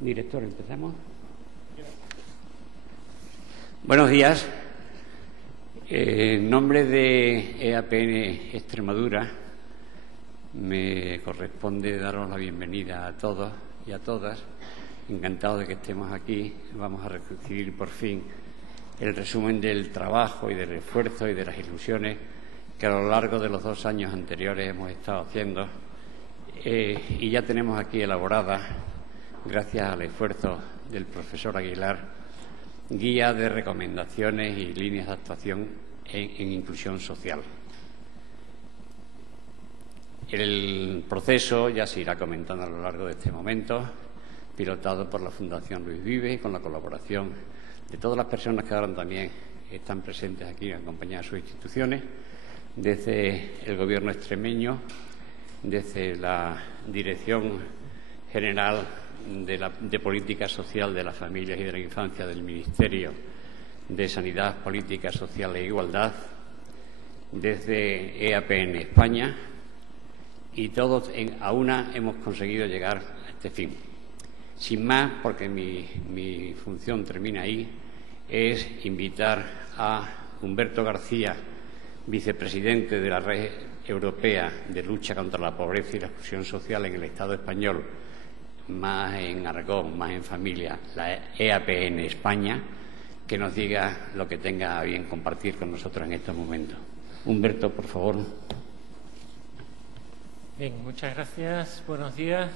Director, empezamos. Buenos días. En nombre de EAPN Extremadura me corresponde daros la bienvenida a todos y a todas. Encantado de que estemos aquí. Vamos a recibir por fin el resumen del trabajo y del esfuerzo y de las ilusiones que a lo largo de los 2 años anteriores hemos estado haciendo. Y ya tenemos aquí elaborada, gracias al esfuerzo del profesor Aguilar, guía de recomendaciones y líneas de actuación en inclusión social. El proceso ya se irá comentando a lo largo de este momento, pilotado por la Fundación Luis Vives, con la colaboración de todas las personas que ahora también están presentes aquí en compañía de sus instituciones, desde el Gobierno extremeño, desde la Dirección General de Política Social de las Familias y de la Infancia del Ministerio de Sanidad, Política Social e Igualdad, desde EAPN España, y todos a una hemos conseguido llegar a este fin. Sin más, porque mi función termina ahí, es invitar a Humberto García, vicepresidente de la Red Europea de Lucha contra la Pobreza y la Exclusión Social en el Estado español, más en argón, más en familia, la EAPN España, que nos diga lo que tenga a bien compartir con nosotros en estos momentos. Humberto, por favor. Bien, muchas gracias. Buenos días.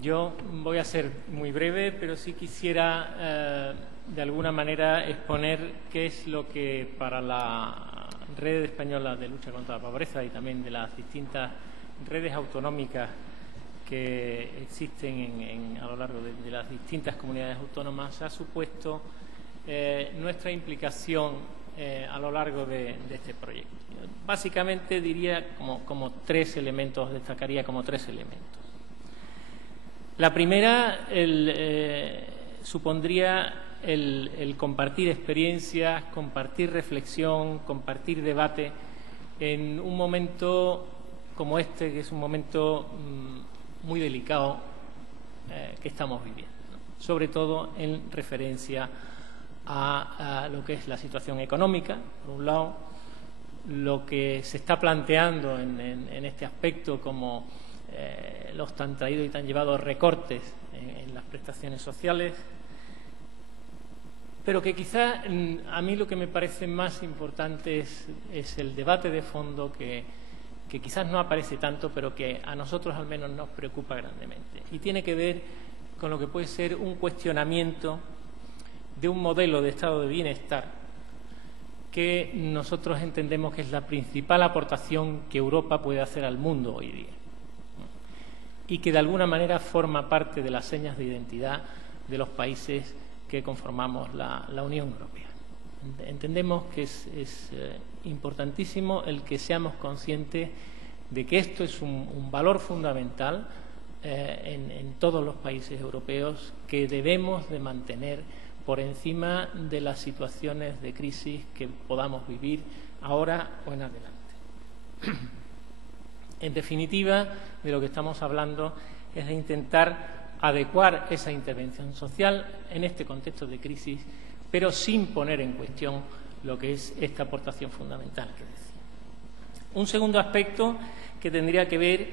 Yo voy a ser muy breve, pero sí quisiera de alguna manera exponer qué es lo que para la Red Española de Lucha contra la Pobreza y también de las distintas redes autonómicas que existen a lo largo de las distintas comunidades autónomas ha supuesto nuestra implicación a lo largo de este proyecto. Básicamente diría como 3 elementos, destacaría como 3 elementos. La primera supondría el compartir experiencias, compartir reflexión, compartir debate en un momento como este, que es un momento muy delicado que estamos viviendo, ¿no? Sobre todo en referencia a lo que es la situación económica, por un lado, lo que se está planteando en este aspecto como los tan traídos y tan llevados recortes en las prestaciones sociales, pero que quizá a mí lo que me parece más importante es el debate de fondo que quizás no aparece tanto, pero que a nosotros al menos nos preocupa grandemente. Y tiene que ver con lo que puede ser un cuestionamiento de un modelo de estado de bienestar que nosotros entendemos que es la principal aportación que Europa puede hacer al mundo hoy día y que de alguna manera forma parte de las señas de identidad de los países que conformamos la Unión Europea. Entendemos que es importantísimo el que seamos conscientes de que esto es un valor fundamental en todos los países europeos que debemos de mantener por encima de las situaciones de crisis que podamos vivir ahora o en adelante. En definitiva, de lo que estamos hablando es de intentar adecuar esa intervención social en este contexto de crisis, pero sin poner en cuestión lo que es esta aportación fundamental que decía. Un segundo aspecto que tendría que ver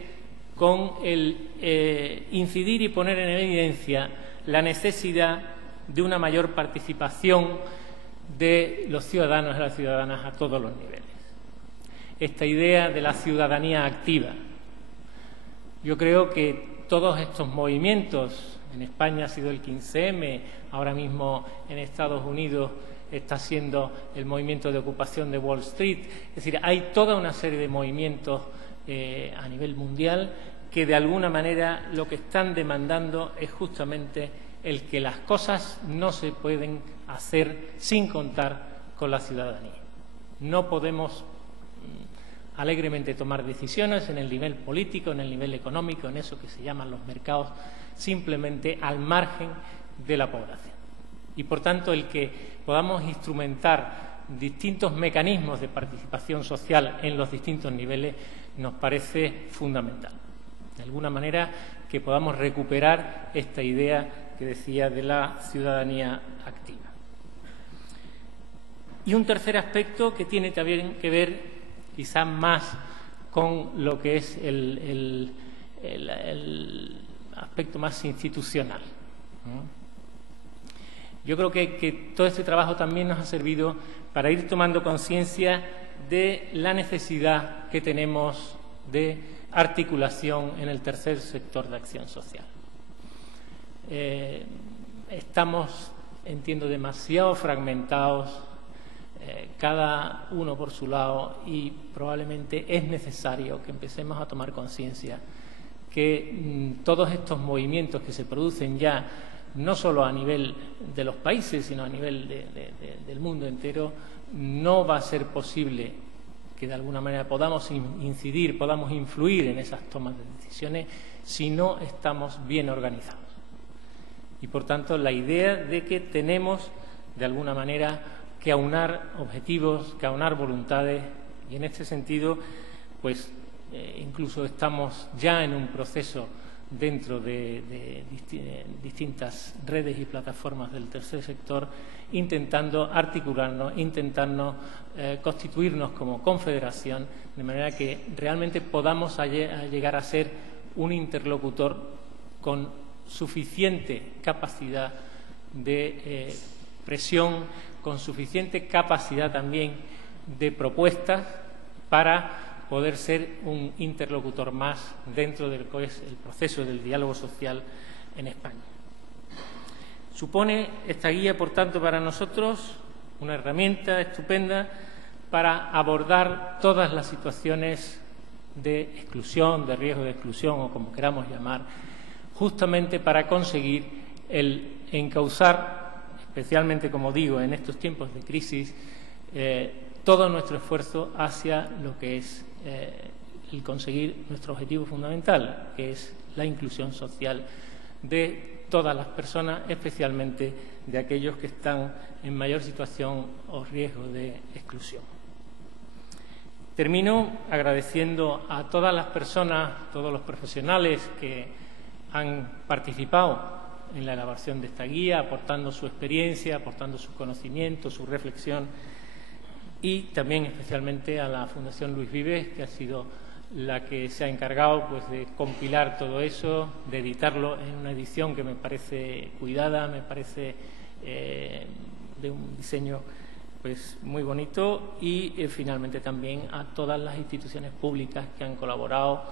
con el incidir y poner en evidencia la necesidad de una mayor participación de los ciudadanos y las ciudadanas a todos los niveles. Esta idea de la ciudadanía activa. Yo creo que todos estos movimientos, en España ha sido el 15M, ahora mismo en Estados Unidos está siendo el movimiento de ocupación de Wall Street, es decir, hay toda una serie de movimientos a nivel mundial que de alguna manera lo que están demandando es justamente el que las cosas no se pueden hacer sin contar con la ciudadanía. No podemos alegremente tomar decisiones en el nivel político, en el nivel económico, en eso que se llaman los mercados, simplemente al margen de la población. Y, por tanto, el que podamos instrumentar distintos mecanismos de participación social en los distintos niveles nos parece fundamental. De alguna manera que podamos recuperar esta idea que decía de la ciudadanía activa. Y un tercer aspecto que tiene también que ver quizás más con lo que es el aspecto más institucional. Yo creo que todo este trabajo también nos ha servido para ir tomando conciencia de la necesidad que tenemos de articulación en el tercer sector de acción social. Estamos, entiendo, demasiado fragmentados, cada uno por su lado, y probablemente es necesario que empecemos a tomar conciencia que todos estos movimientos que se producen ya, no solo a nivel de los países, sino a nivel del mundo entero, no va a ser posible que de alguna manera podamos incidir, podamos influir en esas tomas de decisiones si no estamos bien organizados. Y, por tanto, la idea de que tenemos, de alguna manera, que aunar objetivos, que aunar voluntades, y en este sentido, pues, incluso estamos ya en un proceso dentro de distintas redes y plataformas del tercer sector, intentando articularnos, intentando constituirnos como confederación, de manera que realmente podamos llegar a ser un interlocutor con suficiente capacidad de presión, con suficiente capacidad también de propuestas para poder ser un interlocutor más dentro del que es el proceso del diálogo social en España. Supone esta guía, por tanto, para nosotros una herramienta estupenda para abordar todas las situaciones de exclusión, de riesgo de exclusión o como queramos llamar, justamente para conseguir el encauzar, especialmente, como digo, en estos tiempos de crisis, todo nuestro esfuerzo hacia lo que es el conseguir nuestro objetivo fundamental, que es la inclusión social de todas las personas, especialmente de aquellos que están en mayor situación o riesgo de exclusión. Termino agradeciendo a todas las personas, todos los profesionales que han participado en la elaboración de esta guía, aportando su experiencia, aportando su conocimiento, su reflexión, y también especialmente a la Fundación Luis Vives, que ha sido la que se ha encargado, pues, de compilar todo eso, de editarlo en una edición que me parece cuidada, me parece de un diseño, pues, muy bonito, y finalmente también a todas las instituciones públicas que han colaborado,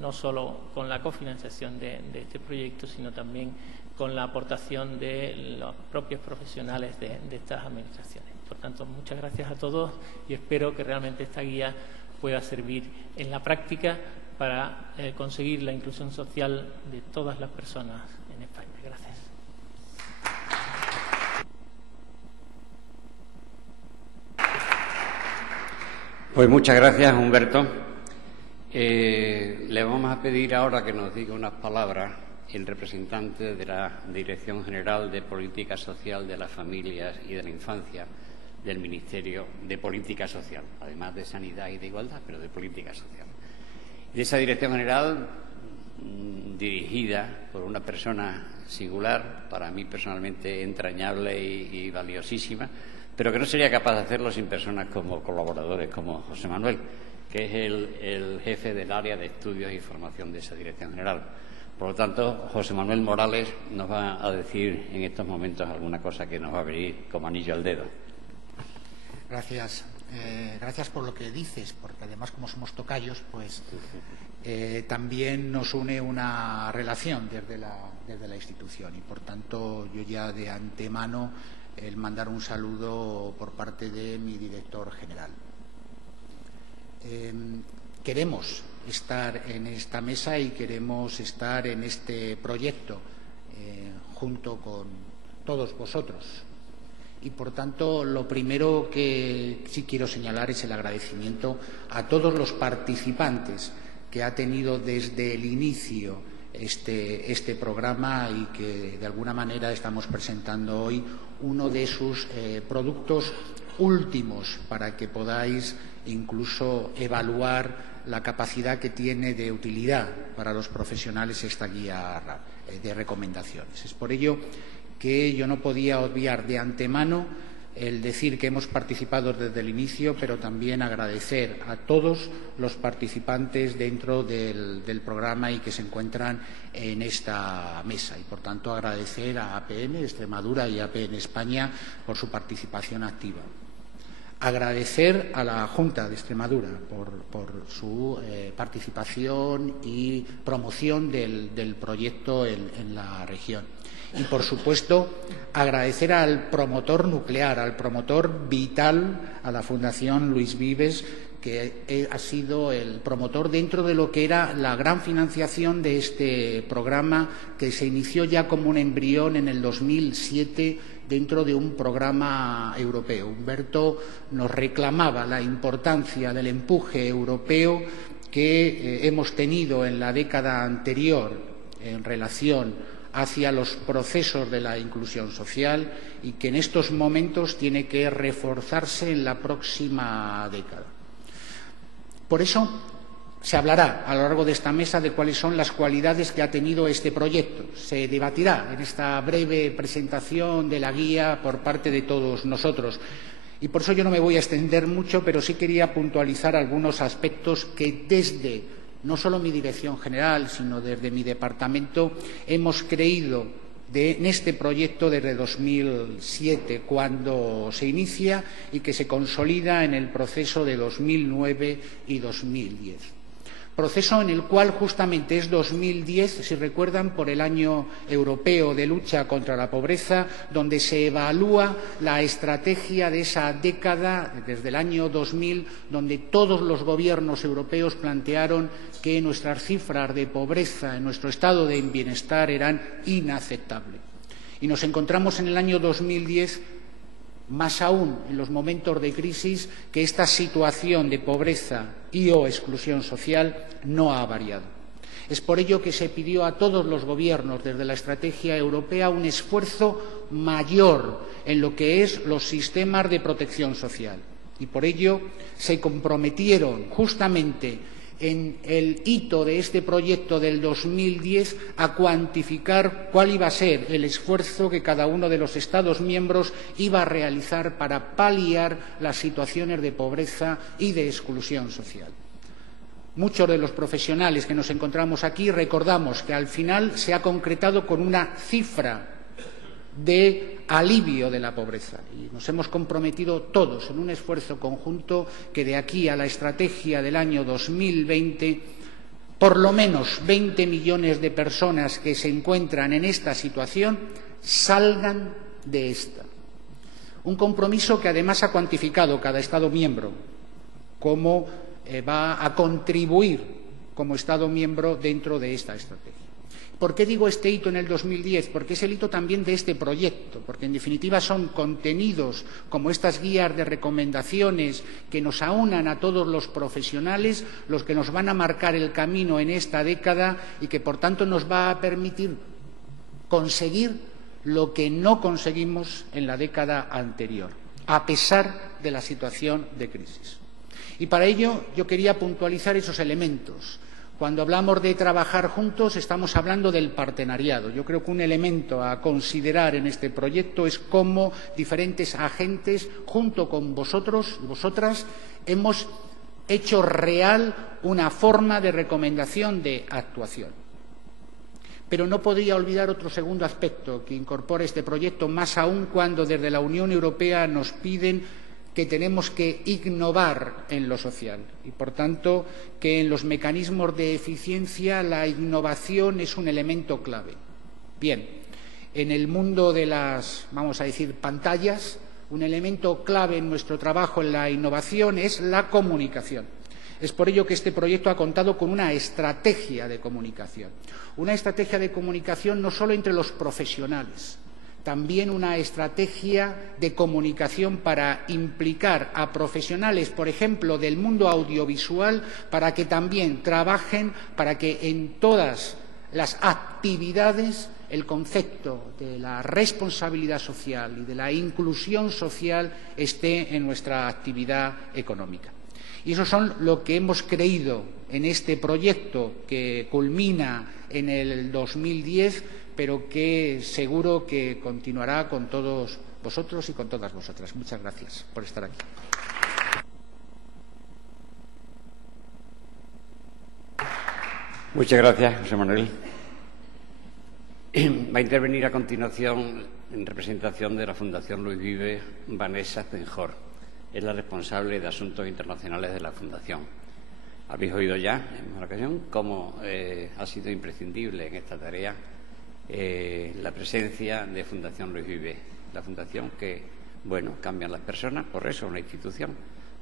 no solo con la cofinanciación de este proyecto, sino también con la aportación de los propios profesionales de estas administraciones. Por tanto, muchas gracias a todos y espero que realmente esta guía pueda servir en la práctica para conseguir la inclusión social de todas las personas en España. Gracias. Pues muchas gracias, Humberto. Le vamos a pedir ahora que nos diga unas palabras el representante de la Dirección General de Política Social de las Familias y de la Infancia del Ministerio de Política Social, además de Sanidad y de Igualdad, pero de Política Social. De esa Dirección General, dirigida por una persona singular, para mí personalmente entrañable y valiosísima, pero que no sería capaz de hacerlo sin personas como colaboradores, como José Manuel, que es el jefe del área de estudios y formación de esa Dirección General. Por lo tanto, José Manuel Morales nos va a decir en estos momentos alguna cosa que nos va a venir como anillo al dedo. Gracias. Gracias por lo que dices, porque además, como somos tocayos, pues también nos une una relación desde la institución, y por tanto yo ya de antemano el mandar un saludo por parte de mi director general. Queremos estar en esta mesa y queremos estar en este proyecto junto con todos vosotros. Y, por tanto, lo primero que sí quiero señalar es el agradecimiento a todos los participantes que ha tenido desde el inicio este programa y que, de alguna manera, estamos presentando hoy uno de sus productos últimos para que podáis incluso evaluar la capacidad que tiene de utilidad para los profesionales esta guía de recomendaciones. Es por ello que yo no podía obviar de antemano el decir que hemos participado desde el inicio, pero también agradecer a todos los participantes dentro del programa y que se encuentran en esta mesa. Y, por tanto, agradecer a APN Extremadura y APN España por su participación activa. Agradecer a la Junta de Extremadura por su participación y promoción del proyecto en la región. Y, por supuesto, agradecer al promotor nuclear, al promotor vital, a la Fundación Luis Vives, que ha sido el promotor dentro de lo que era la gran financiación de este programa, que se inició ya como un embrión en el 2007 dentro de un programa europeo. Humberto nos reclamaba la importancia del empuje europeo que hemos tenido en la década anterior en relación hacia los procesos de la inclusión social y que en estos momentos tiene que reforzarse en la próxima década. Por eso se hablará a lo largo de esta mesa de cuáles son las cualidades que ha tenido este proyecto. Se debatirá en esta breve presentación de la guía por parte de todos nosotros. Y por eso yo no me voy a extender mucho, pero sí quería puntualizar algunos aspectos que desde no solo mi dirección general, sino desde mi departamento, hemos creído en este proyecto desde 2007, cuando se inicia y que se consolida en el proceso de 2009 y 2010. Proceso en el cual justamente es 2010, si recuerdan, por el año europeo de lucha contra la pobreza, donde se evalúa la estrategia de esa década, desde el año 2000, donde todos los gobiernos europeos plantearon que nuestras cifras de pobreza en nuestro estado de bienestar eran inaceptables. Y nos encontramos en el año 2010, más aún en los momentos de crisis, que esta situación de pobreza y o exclusión social no ha variado. Es por ello que se pidió a todos los gobiernos, desde la estrategia europea, un esfuerzo mayor en lo que es los sistemas de protección social. Y por ello se comprometieron justamente en el hito de este proyecto del 2010 a cuantificar cuál iba a ser el esfuerzo que cada uno de los Estados miembros iba a realizar para paliar las situaciones de pobreza y de exclusión social. Muchos de los profesionales que nos encontramos aquí recordamos que al final se ha concretado con una cifra de alivio de la pobreza y nos hemos comprometido todos en un esfuerzo conjunto que de aquí a la estrategia del año 2020 por lo menos 20 millones de personas que se encuentran en esta situación salgan de esta. Un compromiso que además ha cuantificado cada Estado miembro cómo va a contribuir como Estado miembro dentro de esta estrategia. ¿Por qué digo este hito en el 2010? Porque es el hito también de este proyecto, porque en definitiva son contenidos como estas guías de recomendaciones que nos aunan a todos los profesionales los que nos van a marcar el camino en esta década y que por tanto nos va a permitir conseguir lo que no conseguimos en la década anterior, a pesar de la situación de crisis. Y para ello yo quería puntualizar esos elementos. Cuando hablamos de trabajar juntos estamos hablando del partenariado. Yo creo que un elemento a considerar en este proyecto es cómo diferentes agentes, junto con vosotros y vosotras, hemos hecho real una forma de recomendación de actuación. Pero no podría olvidar otro segundo aspecto que incorpora este proyecto, más aún cuando desde la Unión Europea nos piden que tenemos que innovar en lo social y, por tanto, que en los mecanismos de eficiencia la innovación es un elemento clave. Bien, en el mundo de las, vamos a decir, pantallas, un elemento clave en nuestro trabajo en la innovación es la comunicación. Es por ello que este proyecto ha contado con una estrategia de comunicación. Una estrategia de comunicación no solo entre los profesionales, también una estrategia de comunicación para implicar a profesionales, por ejemplo, del mundo audiovisual, para que también trabajen, para que en todas las actividades el concepto de la responsabilidad social y de la inclusión social esté en nuestra actividad económica. Y eso son lo que hemos creído en este proyecto que culmina en el 2010, pero que seguro que continuará con todos vosotros y con todas vosotras. Muchas gracias por estar aquí. Muchas gracias, José Manuel. Va a intervenir a continuación, en representación de la Fundación Luis Vives, Vanessa Zenjor. Es la responsable de Asuntos Internacionales de la Fundación. Habéis oído ya, en una ocasión, cómo ha sido imprescindible en esta tarea la presencia de Fundación Luis Vives. La fundación que, bueno, cambian las personas, por eso es una institución,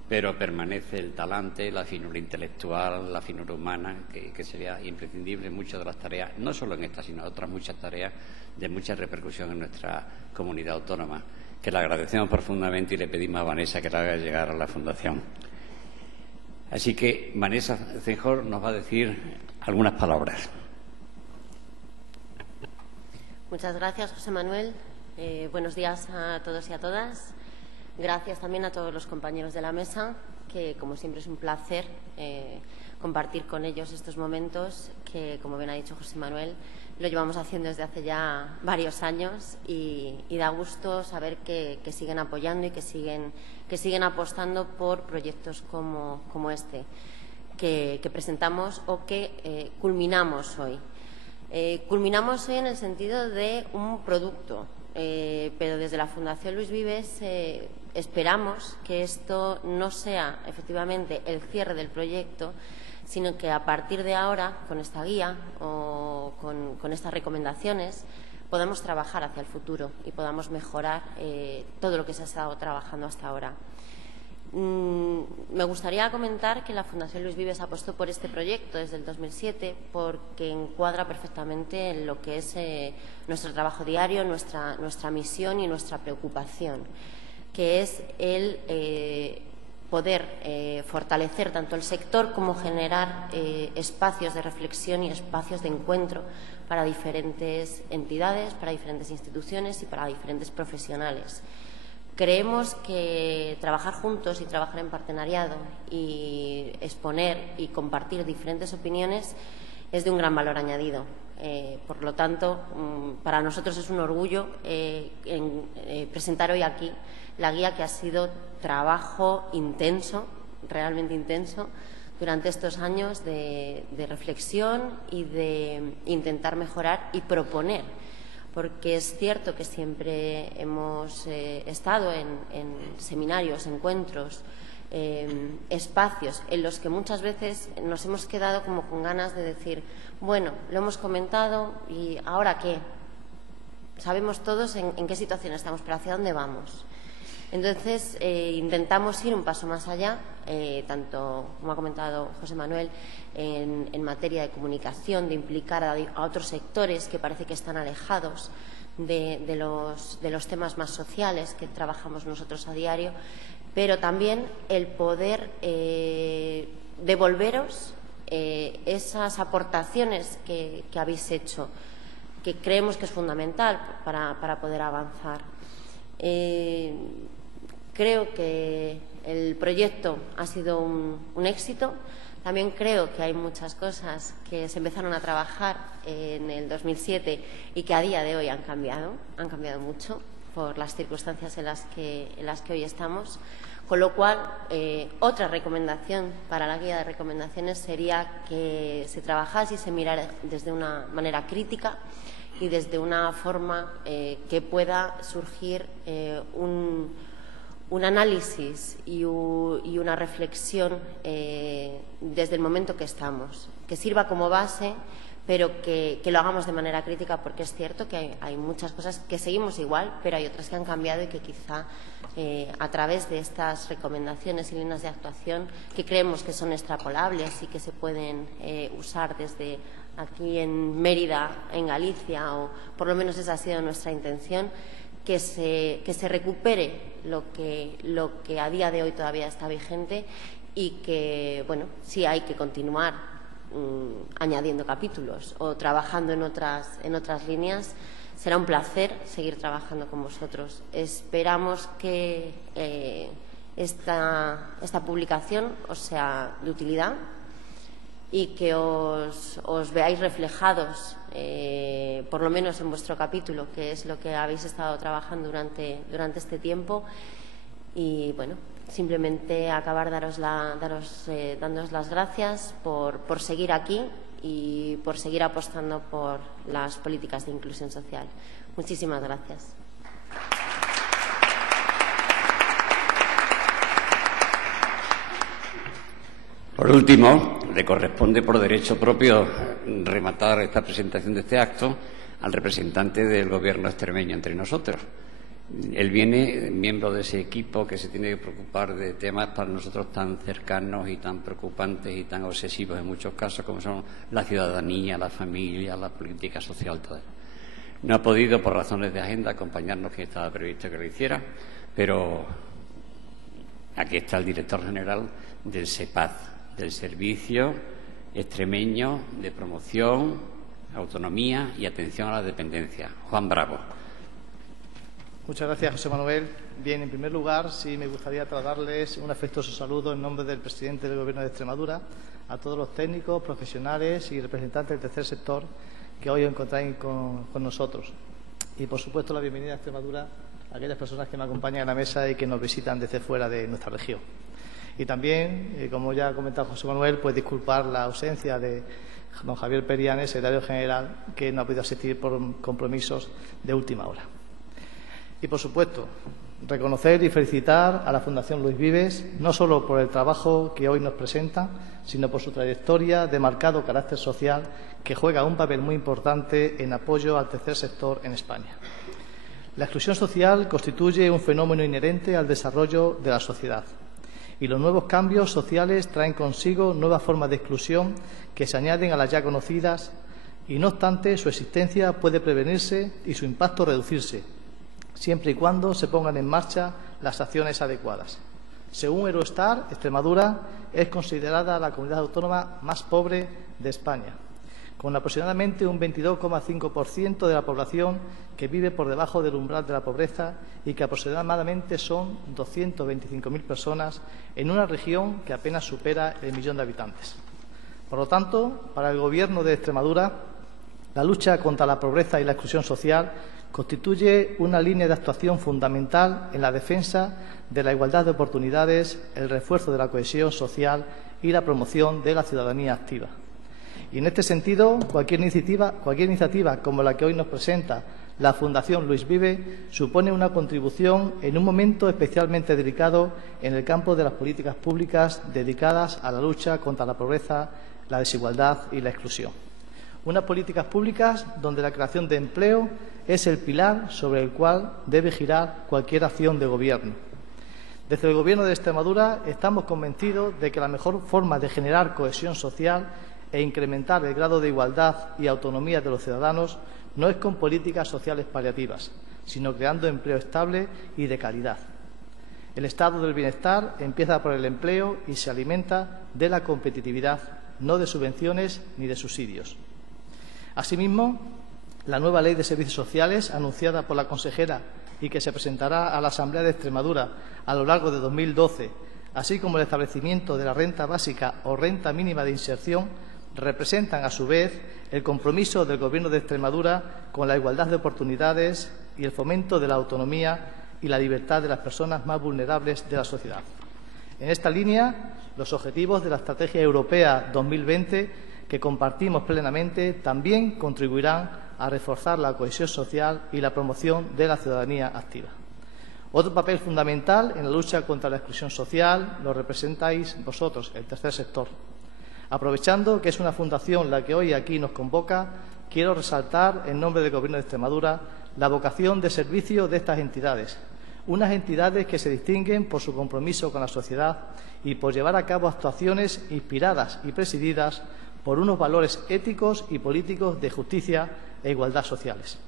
pero permanece el talante, la finura intelectual, la finura humana, que sería imprescindible en muchas de las tareas, no solo en esta, sino en otras muchas tareas de mucha repercusión en nuestra comunidad autónoma, que le agradecemos profundamente y le pedimos a Vanessa que la haga llegar a la Fundación. Así que Vanessa Zenjor nos va a decir algunas palabras. Muchas gracias, José Manuel. Buenos días a todos y a todas. Gracias también a todos los compañeros de la mesa, que como siempre es un placer compartir con ellos estos momentos que, como bien ha dicho José Manuel, lo llevamos haciendo desde hace ya varios años y da gusto saber que siguen apoyando y que siguen apostando por proyectos como este que presentamos o que culminamos hoy. Culminamos hoy en el sentido de un producto, pero desde la Fundación Luis Vives esperamos que esto no sea efectivamente el cierre del proyecto, sino que a partir de ahora, con esta guía o con estas recomendaciones, podamos trabajar hacia el futuro y podamos mejorar todo lo que se ha estado trabajando hasta ahora. Me gustaría comentar que la Fundación Luis Vives apostó por este proyecto desde el 2007 porque encuadra perfectamente en lo que es nuestro trabajo diario, nuestra misión y nuestra preocupación, que es el poder fortalecer tanto el sector como generar espacios de reflexión y espacios de encuentro para diferentes entidades, para diferentes instituciones y para diferentes profesionales. Creemos que trabajar juntos y trabajar en partenariado y exponer y compartir diferentes opiniones es de un gran valor añadido. Por lo tanto, para nosotros es un orgullo presentar hoy aquí la guía que ha sido trabajo intenso, realmente intenso, durante estos años de reflexión y de intentar mejorar y proponer. Porque es cierto que siempre hemos estado en seminarios, encuentros, espacios en los que muchas veces nos hemos quedado como con ganas de decir, bueno, lo hemos comentado y ¿ahora qué? Sabemos todos en qué situación estamos, pero ¿hacia dónde vamos? Entonces, intentamos ir un paso más allá, tanto, como ha comentado José Manuel, en materia de comunicación, de implicar a otros sectores que parece que están alejados de los temas más sociales que trabajamos nosotros a diario, pero también el poder devolveros esas aportaciones que habéis hecho, que creemos que es fundamental para poder avanzar. Creo que el proyecto ha sido un éxito. También creo que hay muchas cosas que se empezaron a trabajar en el 2007 y que a día de hoy han cambiado mucho por las circunstancias en las que hoy estamos. Con lo cual, otra recomendación para la guía de recomendaciones sería que se trabajase y se mirara desde una manera crítica y desde una forma que pueda surgir un análisis y una reflexión desde el momento que estamos, que sirva como base, pero que lo hagamos de manera crítica, porque es cierto que hay muchas cosas que seguimos igual, pero hay otras que han cambiado y que quizá a través de estas recomendaciones y líneas de actuación que creemos que son extrapolables y que se pueden usar desde aquí en Mérida, en Galicia, o por lo menos esa ha sido nuestra intención, que se recupere lo que a día de hoy todavía está vigente y que, bueno, sí hay que continuar añadiendo capítulos o trabajando en otras líneas. Será un placer seguir trabajando con vosotros. Esperamos que esta publicación os sea de utilidad y que os veáis reflejados, por lo menos en vuestro capítulo, que es lo que habéis estado trabajando durante este tiempo. Y bueno, simplemente acabar dándoos las gracias por seguir aquí y por seguir apostando por las políticas de inclusión social. Muchísimas gracias. Por último, le corresponde por derecho propio rematar esta presentación de este acto al representante del Gobierno extremeño entre nosotros. Él viene miembro de ese equipo que se tiene que preocupar de temas para nosotros tan cercanos y tan preocupantes y tan obsesivos en muchos casos como son la ciudadanía, la familia, la política social, todo eso. No ha podido, por razones de agenda, acompañarnos, que estaba previsto que lo hiciera, pero aquí está el director general del SEPAD, del Servicio Extremeño de Promoción, Autonomía y Atención a la Dependencia. Juan Bravo. Muchas gracias, José Manuel. Bien, en primer lugar, sí me gustaría trasladarles un afectuoso saludo en nombre del presidente del Gobierno de Extremadura a todos los técnicos, profesionales y representantes del tercer sector que hoy os encontráis con nosotros. Y, por supuesto, la bienvenida a Extremadura a aquellas personas que me acompañan a la mesa y que nos visitan desde fuera de nuestra región. Y también, como ya ha comentado José Manuel, pues disculpar la ausencia de don Javier Perianes, secretario general, que no ha podido asistir por compromisos de última hora. Y, por supuesto, reconocer y felicitar a la Fundación Luis Vives, no solo por el trabajo que hoy nos presenta, sino por su trayectoria de marcado carácter social, que juega un papel muy importante en apoyo al tercer sector en España. La exclusión social constituye un fenómeno inherente al desarrollo de la sociedad, y los nuevos cambios sociales traen consigo nuevas formas de exclusión que se añaden a las ya conocidas, y no obstante su existencia puede prevenirse y su impacto reducirse, siempre y cuando se pongan en marcha las acciones adecuadas. Según Eurostat, Extremadura es considerada la comunidad autónoma más pobre de España, con aproximadamente un 22,5% de la población que vive por debajo del umbral de la pobreza y que aproximadamente son 225.000 personas en una región que apenas supera el 1.000.000 de habitantes. Por lo tanto, para el Gobierno de Extremadura, la lucha contra la pobreza y la exclusión social constituye una línea de actuación fundamental en la defensa de la igualdad de oportunidades, el refuerzo de la cohesión social y la promoción de la ciudadanía activa. Y en este sentido, cualquier iniciativa como la que hoy nos presenta la Fundación Luis Vive supone una contribución en un momento especialmente delicado en el campo de las políticas públicas dedicadas a la lucha contra la pobreza, la desigualdad y la exclusión. Unas políticas públicas donde la creación de empleo es el pilar sobre el cual debe girar cualquier acción de gobierno. Desde el Gobierno de Extremadura estamos convencidos de que la mejor forma de generar cohesión social e incrementar el grado de igualdad y autonomía de los ciudadanos no es con políticas sociales paliativas, sino creando empleo estable y de calidad. El estado del bienestar empieza por el empleo y se alimenta de la competitividad, no de subvenciones ni de subsidios. Asimismo, la nueva Ley de Servicios Sociales, anunciada por la consejera y que se presentará a la Asamblea de Extremadura a lo largo de 2012, así como el establecimiento de la renta básica o renta mínima de inserción, representan, a su vez, el compromiso del Gobierno de Extremadura con la igualdad de oportunidades y el fomento de la autonomía y la libertad de las personas más vulnerables de la sociedad. En esta línea, los objetivos de la Estrategia Europea 2020, que compartimos plenamente, también contribuirán a reforzar la cohesión social y la promoción de la ciudadanía activa. Otro papel fundamental en la lucha contra la exclusión social lo representáis vosotros, el tercer sector. Aprovechando que es una fundación la que hoy aquí nos convoca, quiero resaltar, en nombre del Gobierno de Extremadura, la vocación de servicio de estas entidades, unas entidades que se distinguen por su compromiso con la sociedad y por llevar a cabo actuaciones inspiradas y presididas por unos valores éticos y políticos de justicia e igualdad sociales.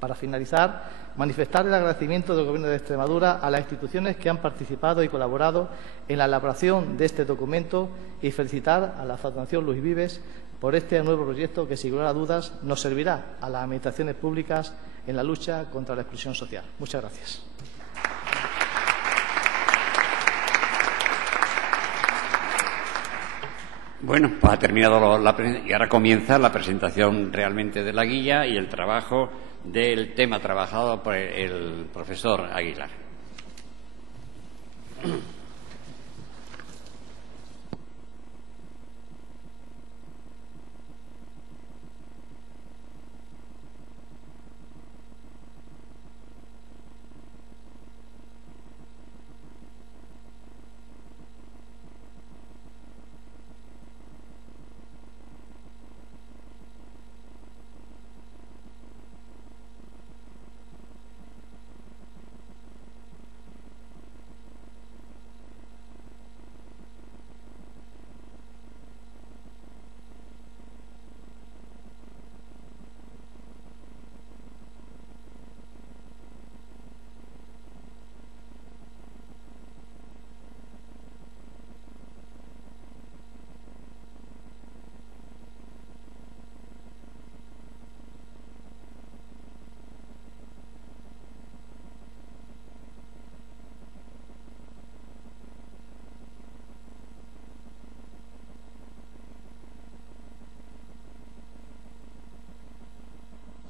Para finalizar, manifestar el agradecimiento del Gobierno de Extremadura a las instituciones que han participado y colaborado en la elaboración de este documento y felicitar a la Fundación Luis Vives por este nuevo proyecto que, sin lugar a dudas, nos servirá a las administraciones públicas en la lucha contra la exclusión social. Muchas gracias. Bueno, pues ha terminado y ahora comienza la presentación realmente de la guía y el trabajo del tema trabajado por el profesor Aguilar.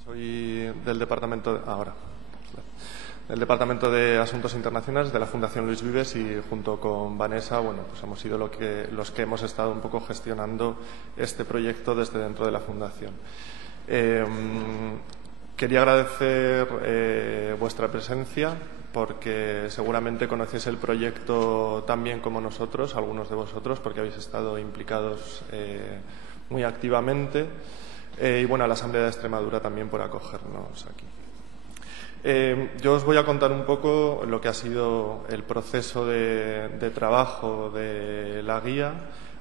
Soy del Departamento de Asuntos Internacionales de la Fundación Luis Vives y junto con Vanessa, bueno, pues hemos sido los que hemos estado un poco gestionando este proyecto desde dentro de la Fundación. Quería agradecer vuestra presencia porque seguramente conocéis el proyecto tan bien como nosotros, algunos de vosotros, porque habéis estado implicados muy activamente. Y bueno, a la Asamblea de Extremadura también por acogernos aquí. Yo os voy a contar un poco lo que ha sido el proceso de trabajo de la guía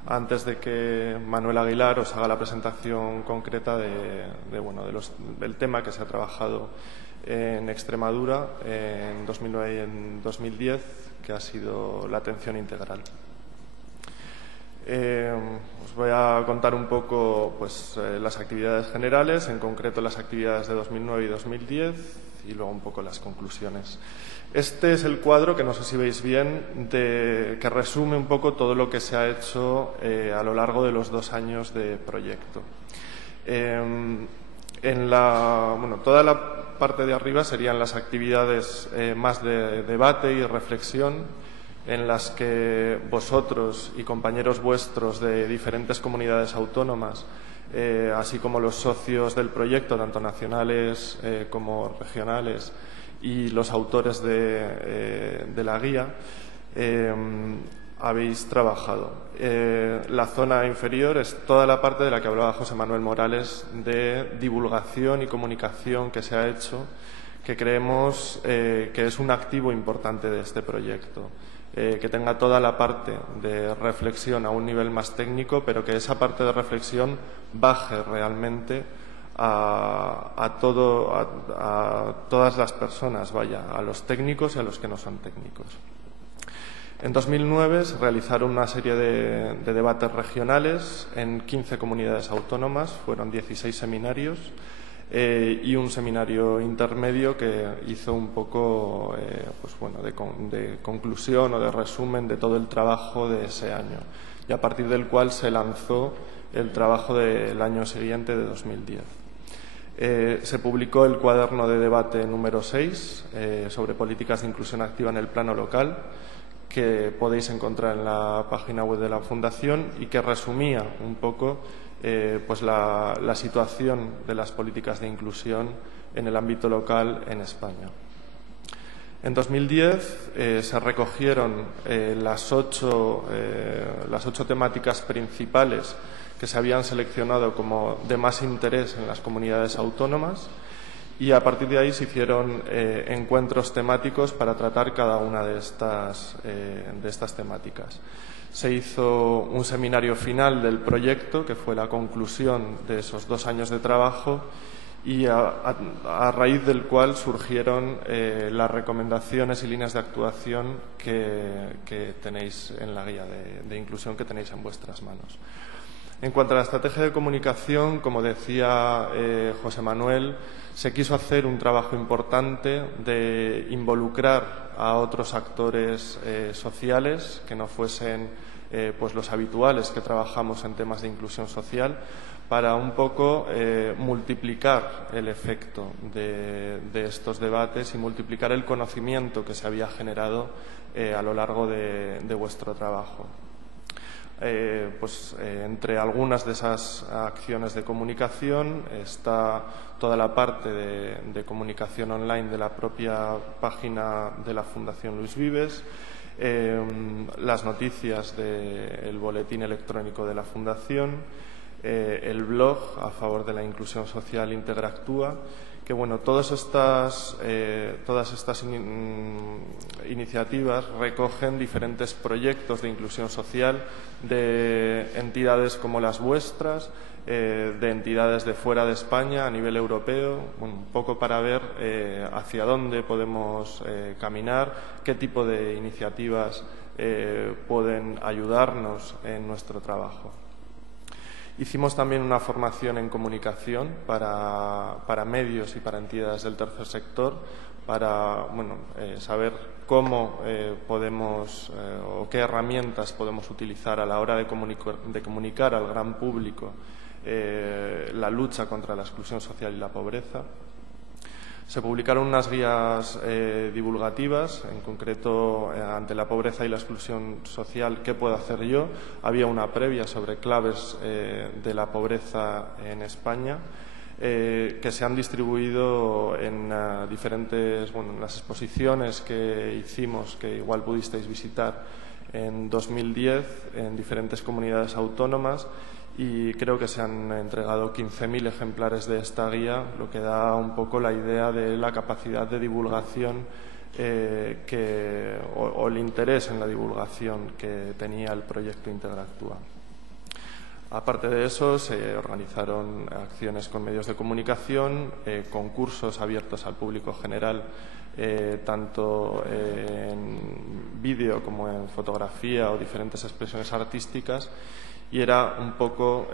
antes de que Manuel Aguilar os haga la presentación concreta del tema que se ha trabajado en Extremadura en 2009 y en 2010, que ha sido la atención integral. Os voy a contar un poco las actividades generales, en concreto las actividades de 2009 y 2010 y luego un poco las conclusiones. Este es el cuadro, que no sé si veis bien, que resume un poco todo lo que se ha hecho a lo largo de los 2 años de proyecto. Toda la parte de arriba serían las actividades más de debate y reflexión, en las que vosotros y compañeros vuestros de diferentes comunidades autónomas, así como los socios del proyecto, tanto nacionales como regionales, y los autores de la guía, habéis trabajado. La zona inferior es toda la parte de la que hablaba José Manuel Morales, de divulgación y comunicación que se ha hecho, que creemos que es un activo importante de este proyecto. Que tenga toda la parte de reflexión a un nivel más técnico, pero que esa parte de reflexión baje realmente a todas las personas, a los técnicos y a los que no son técnicos. En 2009 se realizaron una serie de debates regionales en 15 comunidades autónomas, fueron 16 seminarios y un seminario intermedio que hizo un poco de conclusión o de resumen de todo el trabajo de ese año, y a partir del cual se lanzó el trabajo del año siguiente, de 2010. Se publicó el cuaderno de debate número 6 sobre políticas de inclusión activa en el plano local, que podéis encontrar en la página web de la Fundación y que resumía un poco la situación de las políticas de inclusión en el ámbito local en España. En 2010 se recogieron las ocho temáticas principales que se habían seleccionado como de más interés en las comunidades autónomas, y a partir de ahí se hicieron encuentros temáticos para tratar cada una de estas temáticas. Se hizo un seminario final del proyecto, que fue la conclusión de esos 2 años de trabajo, y a raíz del cual surgieron las recomendaciones y líneas de actuación que tenéis en la guía de inclusión que tenéis en vuestras manos. En cuanto a la estrategia de comunicación, como decía José Manuel, se quiso hacer un trabajo importante de involucrar a otros actores sociales que no fuesen pues los habituales que trabajamos en temas de inclusión social, para un poco multiplicar el efecto de estos debates y multiplicar el conocimiento que se había generado a lo largo de vuestro trabajo. Entre algunas de esas acciones de comunicación está toda la parte de comunicación online de la propia página de la Fundación Luis Vives, las noticias del boletín electrónico de la Fundación, el blog a favor de la inclusión social Integractúa, que bueno, todas estas iniciativas recogen diferentes proyectos de inclusión social de entidades como las vuestras, de entidades de fuera de España a nivel europeo, un poco para ver hacia dónde podemos caminar, qué tipo de iniciativas pueden ayudarnos en nuestro trabajo. Hicimos también una formación en comunicación para medios y para entidades del tercer sector, para saber cómo podemos o qué herramientas podemos utilizar a la hora de comunicar al gran público la lucha contra la exclusión social y la pobreza. Se publicaron unas guías divulgativas, en concreto ante la pobreza y la exclusión social, ¿qué puedo hacer yo? Había una previa sobre claves de la pobreza en España, que se han distribuido en en las exposiciones que hicimos, que igual pudisteis visitar en 2010 en diferentes comunidades autónomas, y creo que se han entregado 15.000 ejemplares de esta guía, lo que da un poco la idea de la capacidad de divulgación o el interés en la divulgación que tenía el proyecto Integractúa. Aparte de eso, se organizaron acciones con medios de comunicación, concursos abiertos al público general, tanto en vídeo como en fotografía o diferentes expresiones artísticas, y era un poco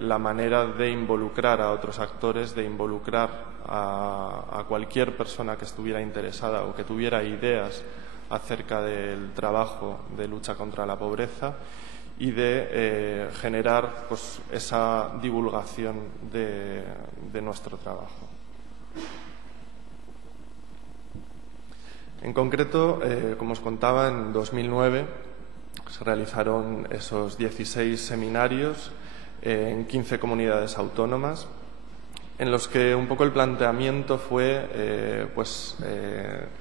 la manera de involucrar a otros actores, de involucrar a cualquier persona que estuviera interesada o que tuviera ideas acerca del trabajo de lucha contra la pobreza y de generar pues, esa divulgación de nuestro trabajo. En concreto, como os contaba, en 2009 se realizaron esos 16 seminarios en 15 comunidades autónomas, en los que un poco el planteamiento fue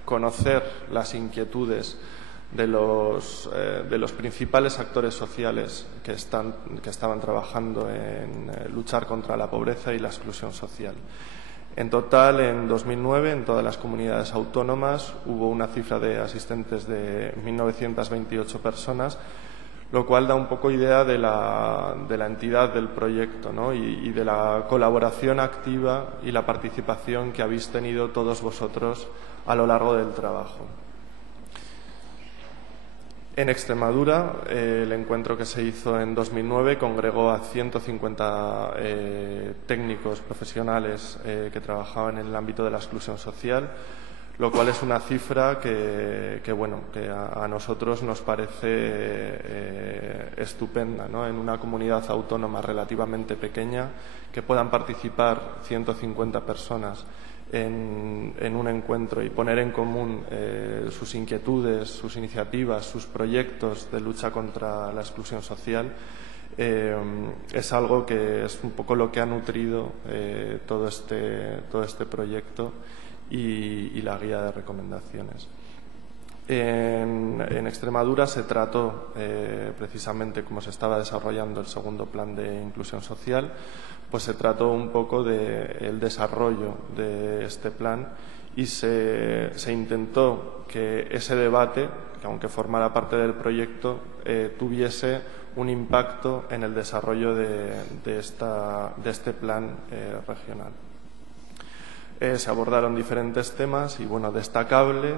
conocer las inquietudes de los principales actores sociales que estaban trabajando en luchar contra la pobreza y la exclusión social. En total, en 2009, en todas las comunidades autónomas, hubo una cifra de asistentes de 1.928 personas, lo cual da un poco idea de la entidad del proyecto, ¿no? y de la colaboración activa y la participación que habéis tenido todos vosotros a lo largo del trabajo. En Extremadura, el encuentro que se hizo en 2009 congregó a 150 técnicos profesionales que trabajaban en el ámbito de la exclusión social, lo cual es una cifra que a nosotros nos parece estupenda, ¿no? En una comunidad autónoma relativamente pequeña, que puedan participar 150 personas en un encuentro y poner en común sus inquietudes, sus iniciativas, sus proyectos de lucha contra la exclusión social, es algo que es un poco lo que ha nutrido todo este proyecto y la guía de recomendaciones. En Extremadura se trató precisamente como se estaba desarrollando el segundo plan de inclusión social, pues se trató un poco del desarrollo de este plan y se intentó que ese debate, que aunque formara parte del proyecto, tuviese un impacto en el desarrollo de este plan regional. Se abordaron diferentes temas y, destacable,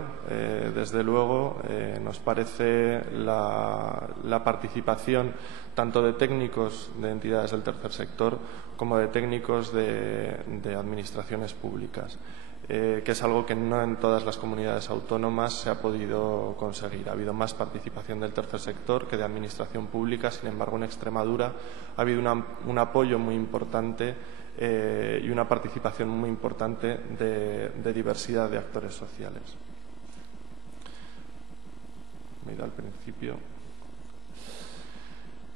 desde luego, nos parece la participación tanto de técnicos de entidades del tercer sector como de técnicos de administraciones públicas. que es algo que no en todas las comunidades autónomas se ha podido conseguir. Ha habido más participación del tercer sector que de administración pública, sin embargo, en Extremadura ha habido un apoyo muy importante y una participación muy importante de diversidad de actores sociales. Me he ido al principio.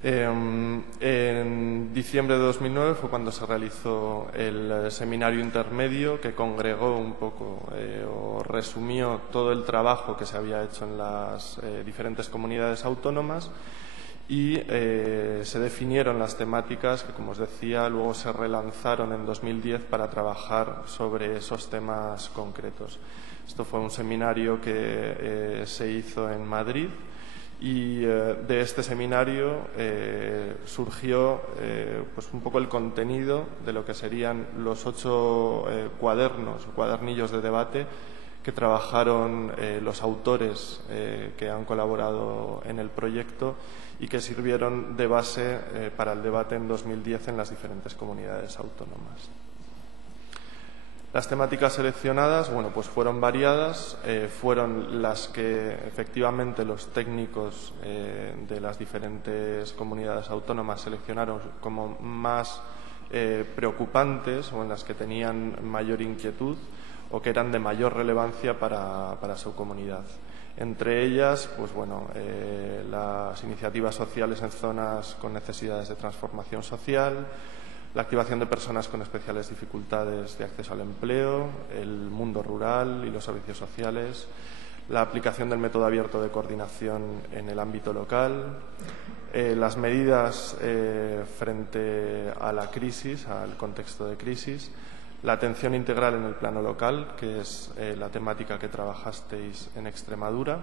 En diciembre de 2009 fue cuando se realizó el seminario intermedio que congregó un poco o resumió todo el trabajo que se había hecho en las diferentes comunidades autónomas y se definieron las temáticas que, como os decía, luego se relanzaron en 2010 para trabajar sobre esos temas concretos. Esto fue un seminario que se hizo en Madrid. Y de este seminario surgió pues un poco el contenido de lo que serían los 8 cuadernos o cuadernillos de debate que trabajaron los autores que han colaborado en el proyecto y que sirvieron de base para el debate en 2010 en las diferentes comunidades autónomas. Las temáticas seleccionadas, bueno, pues fueron variadas, fueron las que efectivamente los técnicos de las diferentes comunidades autónomas seleccionaron como más preocupantes o en las que tenían mayor inquietud o que eran de mayor relevancia para su comunidad. Entre ellas, pues bueno, las iniciativas sociales en zonas con necesidades de transformación social, la activación de personas con especiales dificultades de acceso al empleo, el mundo rural y los servicios sociales, la aplicación del método abierto de coordinación en el ámbito local, las medidas frente a la crisis, al contexto de crisis, la atención integral en el plano local, que es la temática que trabajasteis en Extremadura,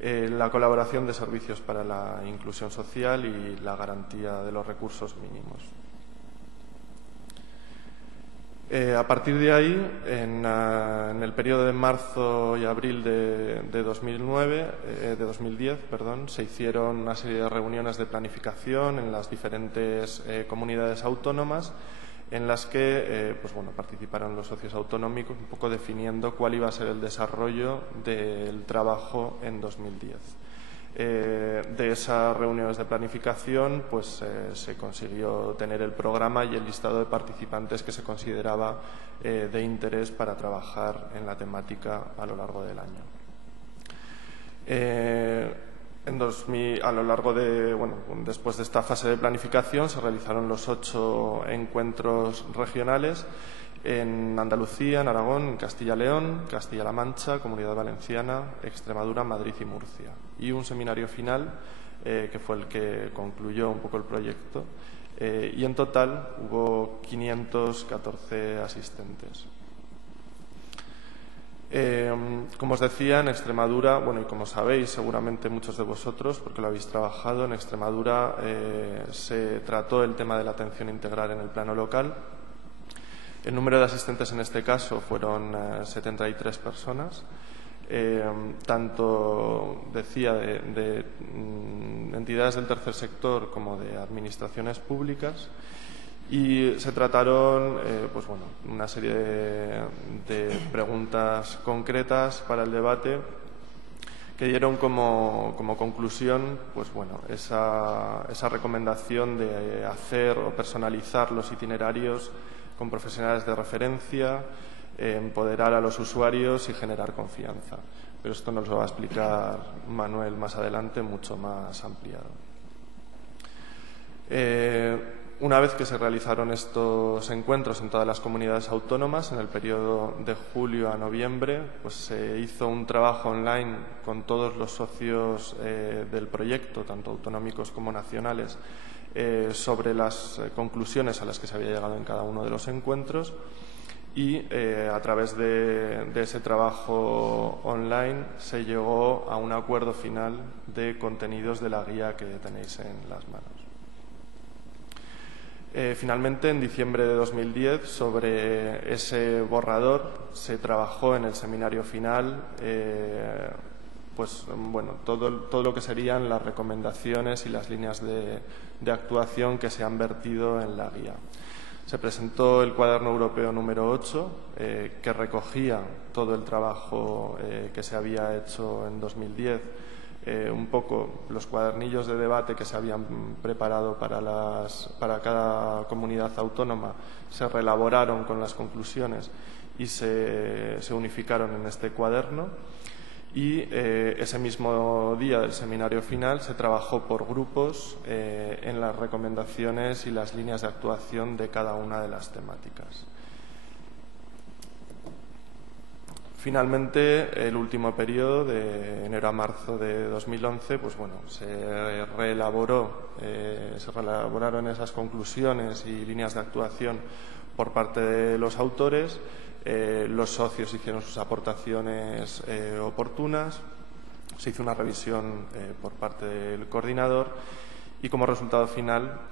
la colaboración de servicios para la inclusión social y la garantía de los recursos mínimos. A partir de ahí, en el periodo de marzo y abril de 2010, se hicieron una serie de reuniones de planificación en las diferentes comunidades autónomas en las que pues bueno, participaron los socios autonómicos, un poco definiendo cuál iba a ser el desarrollo del trabajo en 2010. De esas reuniones de planificación pues se consiguió tener el programa y el listado de participantes que se consideraba de interés para trabajar en la temática a lo largo del año. A lo largo de, bueno, después de esta fase de planificación se realizaron los 8 encuentros regionales en Andalucía, en Aragón, en Castilla-León, Castilla-La Mancha, Comunidad Valenciana, Extremadura, Madrid y Murcia. Y un seminario final que fue el que concluyó un poco el proyecto. Y en total hubo 514 asistentes. Como os decía, en Extremadura, bueno, y como sabéis seguramente muchos de vosotros, porque lo habéis trabajado, en Extremadura se trató el tema de la atención integral en el plano local. El número de asistentes en este caso fueron 73 personas, tanto, decía, de entidades del tercer sector como de administraciones públicas. Y se trataron pues bueno, una serie de preguntas concretas para el debate que dieron como conclusión pues bueno, esa recomendación de hacer o personalizar los itinerarios con profesionales de referencia, empoderar a los usuarios y generar confianza. Pero esto nos lo va a explicar Manuel más adelante, mucho más ampliado. Una vez que se realizaron estos encuentros en todas las comunidades autónomas, en el periodo de julio a noviembre, pues se hizo un trabajo online con todos los socios del proyecto, tanto autonómicos como nacionales, sobre las conclusiones a las que se había llegado en cada uno de los encuentros y a través de ese trabajo online se llegó a un acuerdo final de contenidos de la guía que tenéis en las manos. Finalmente, en diciembre de 2010, sobre ese borrador se trabajó en el seminario final pues, bueno, todo lo que serían las recomendaciones y las líneas de actuación que se han vertido en la guía. Se presentó el cuaderno europeo número 8, que recogía todo el trabajo que se había hecho en 2010, un poco los cuadernillos de debate que se habían preparado para cada comunidad autónoma, se reelaboraron con las conclusiones y se unificaron en este cuaderno. Y ese mismo día del seminario final se trabajó por grupos en las recomendaciones y las líneas de actuación de cada una de las temáticas. Finalmente, el último periodo, de enero a marzo de 2011, pues bueno, se reelaboraron esas conclusiones y líneas de actuación por parte de los autores. Los socios hicieron sus aportaciones oportunas, se hizo una revisión por parte del coordinador y como resultado final,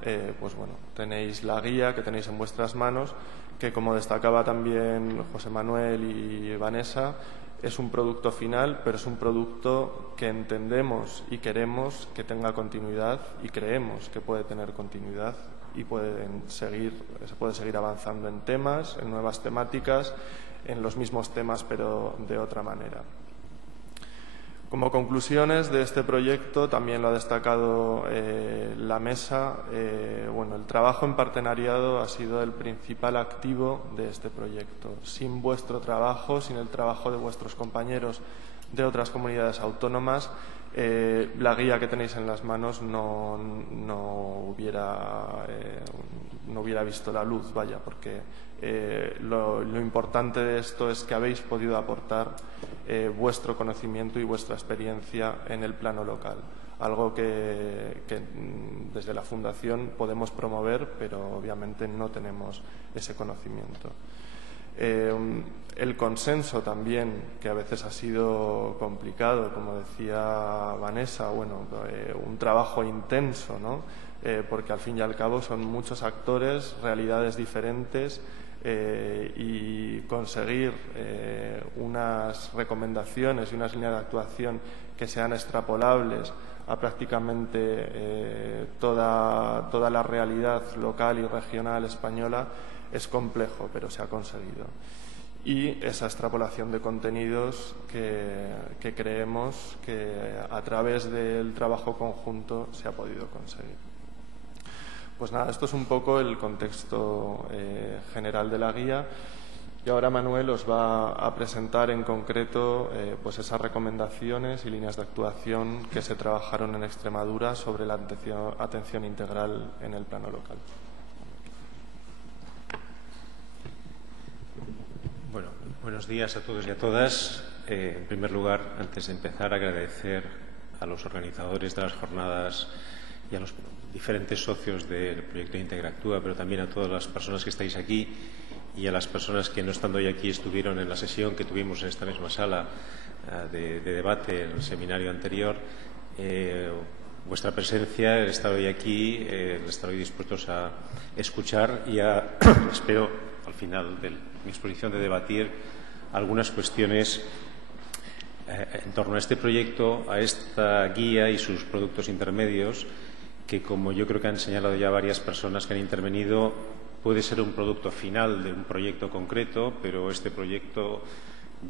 pues bueno, tenéis la guía que tenéis en vuestras manos, que como destacaba también José Manuel y Vanessa, es un producto final, pero es un producto que entendemos y queremos que tenga continuidad y creemos que puede tener continuidad y se puede seguir avanzando en temas, en nuevas temáticas, en los mismos temas, pero de otra manera. Como conclusiones de este proyecto, también lo ha destacado la mesa, bueno, el trabajo en partenariado ha sido el principal activo de este proyecto. Sin vuestro trabajo, sin el trabajo de vuestros compañeros de otras comunidades autónomas, la guía que tenéis en las manos no hubiera visto la luz, vaya, porque lo importante de esto es que habéis podido aportar vuestro conocimiento y vuestra experiencia en el plano local, algo que desde la Fundación podemos promover, pero obviamente no tenemos ese conocimiento. El consenso también, que a veces ha sido complicado, como decía Vanessa, bueno, un trabajo intenso, ¿no? Porque al fin y al cabo son muchos actores, realidades diferentes, y conseguir unas recomendaciones y unas líneas de actuación que sean extrapolables a prácticamente toda la realidad local y regional española es complejo, pero se ha conseguido. Y esa extrapolación de contenidos que creemos que a través del trabajo conjunto se ha podido conseguir. Pues nada, esto es un poco el contexto general de la guía. Y ahora Manuel os va a presentar en concreto pues esas recomendaciones y líneas de actuación que se trabajaron en Extremadura sobre la atención integral en el plano local. Bueno, buenos días a todos y a todas. En primer lugar, antes de empezar, agradecer a los organizadores de las jornadas y a los diferentes socios del proyecto Integractúa, pero también a todas las personas que estáis aquí y a las personas que, no estando hoy aquí, estuvieron en la sesión que tuvimos en esta misma sala de debate en el seminario anterior. Vuestra presencia, el estar hoy aquí, el estar hoy dispuestos a escuchar y espero, al final de mi exposición, de debatir algunas cuestiones en torno a este proyecto, a esta guía y sus productos intermedios, que, como yo creo que han señalado ya varias personas que han intervenido, puede ser un producto final de un proyecto concreto, pero este proyecto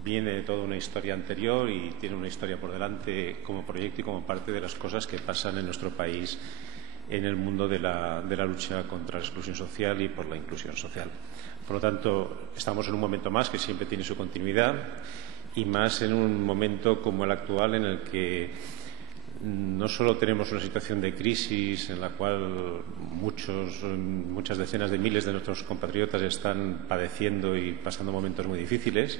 viene de toda una historia anterior y tiene una historia por delante como proyecto y como parte de las cosas que pasan en nuestro país en el mundo de la lucha contra la exclusión social y por la inclusión social. Por lo tanto, estamos en un momento más que siempre tiene su continuidad y más en un momento como el actual, en el que no solo tenemos una situación de crisis en la cual muchas decenas de miles de nuestros compatriotas están padeciendo y pasando momentos muy difíciles.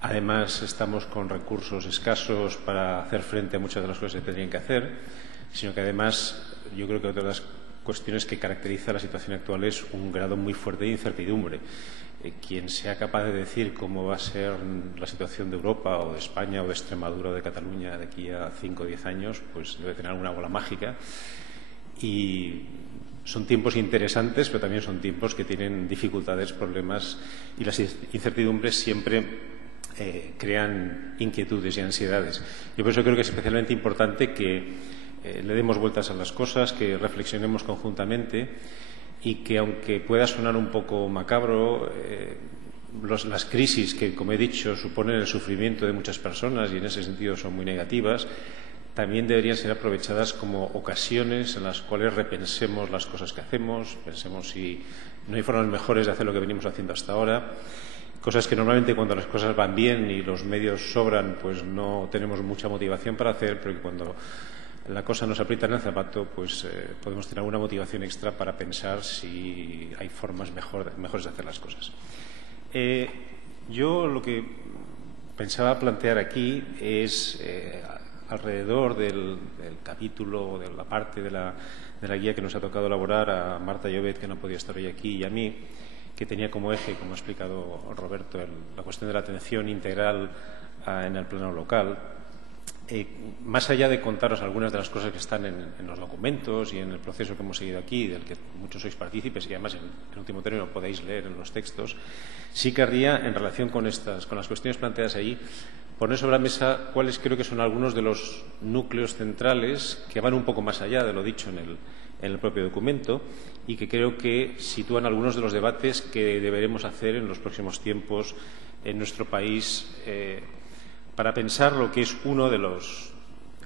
Además, estamos con recursos escasos para hacer frente a muchas de las cosas que tendrían que hacer, sino que además yo creo que otra de las cuestiones que caracteriza la situación actual es un grado muy fuerte de incertidumbre. Quien sea capaz de decir cómo va a ser la situación de Europa o de España o de Extremadura o de Cataluña de aquí a 5 o 10 años, pues debe tener alguna bola mágica. Y son tiempos interesantes, pero también son tiempos que tienen dificultades, problemas, y las incertidumbres siempre crean inquietudes y ansiedades. Yo por eso creo que es especialmente importante que le demos vueltas a las cosas, que reflexionemos conjuntamente y que, aunque pueda sonar un poco macabro, las crisis que, como he dicho, suponen el sufrimiento de muchas personas y en ese sentido son muy negativas, también deberían ser aprovechadas como ocasiones en las cuales repensemos las cosas que hacemos, pensemos si no hay formas mejores de hacer lo que venimos haciendo hasta ahora, cosas que normalmente cuando las cosas van bien y los medios sobran, pues no tenemos mucha motivación para hacer, pero que cuando la cosa nos aprieta en el zapato, pues podemos tener alguna motivación extra para pensar si hay formas mejores de hacer las cosas. Yo lo que pensaba plantear aquí es alrededor del capítulo, de la parte de la guía que nos ha tocado elaborar a Marta Llobet, que no podía estar hoy aquí, y a mí, que tenía como eje, como ha explicado Roberto, la cuestión de la atención integral en el plano local. Más allá de contaros algunas de las cosas que están en los documentos y en el proceso que hemos seguido aquí, del que muchos sois partícipes y además en último término podéis leer en los textos, sí querría, en relación con las cuestiones planteadas ahí, poner sobre la mesa cuáles creo que son algunos de los núcleos centrales que van un poco más allá de lo dicho en el propio documento y que creo que sitúan algunos de los debates que deberemos hacer en los próximos tiempos en nuestro país para pensar lo que es uno de los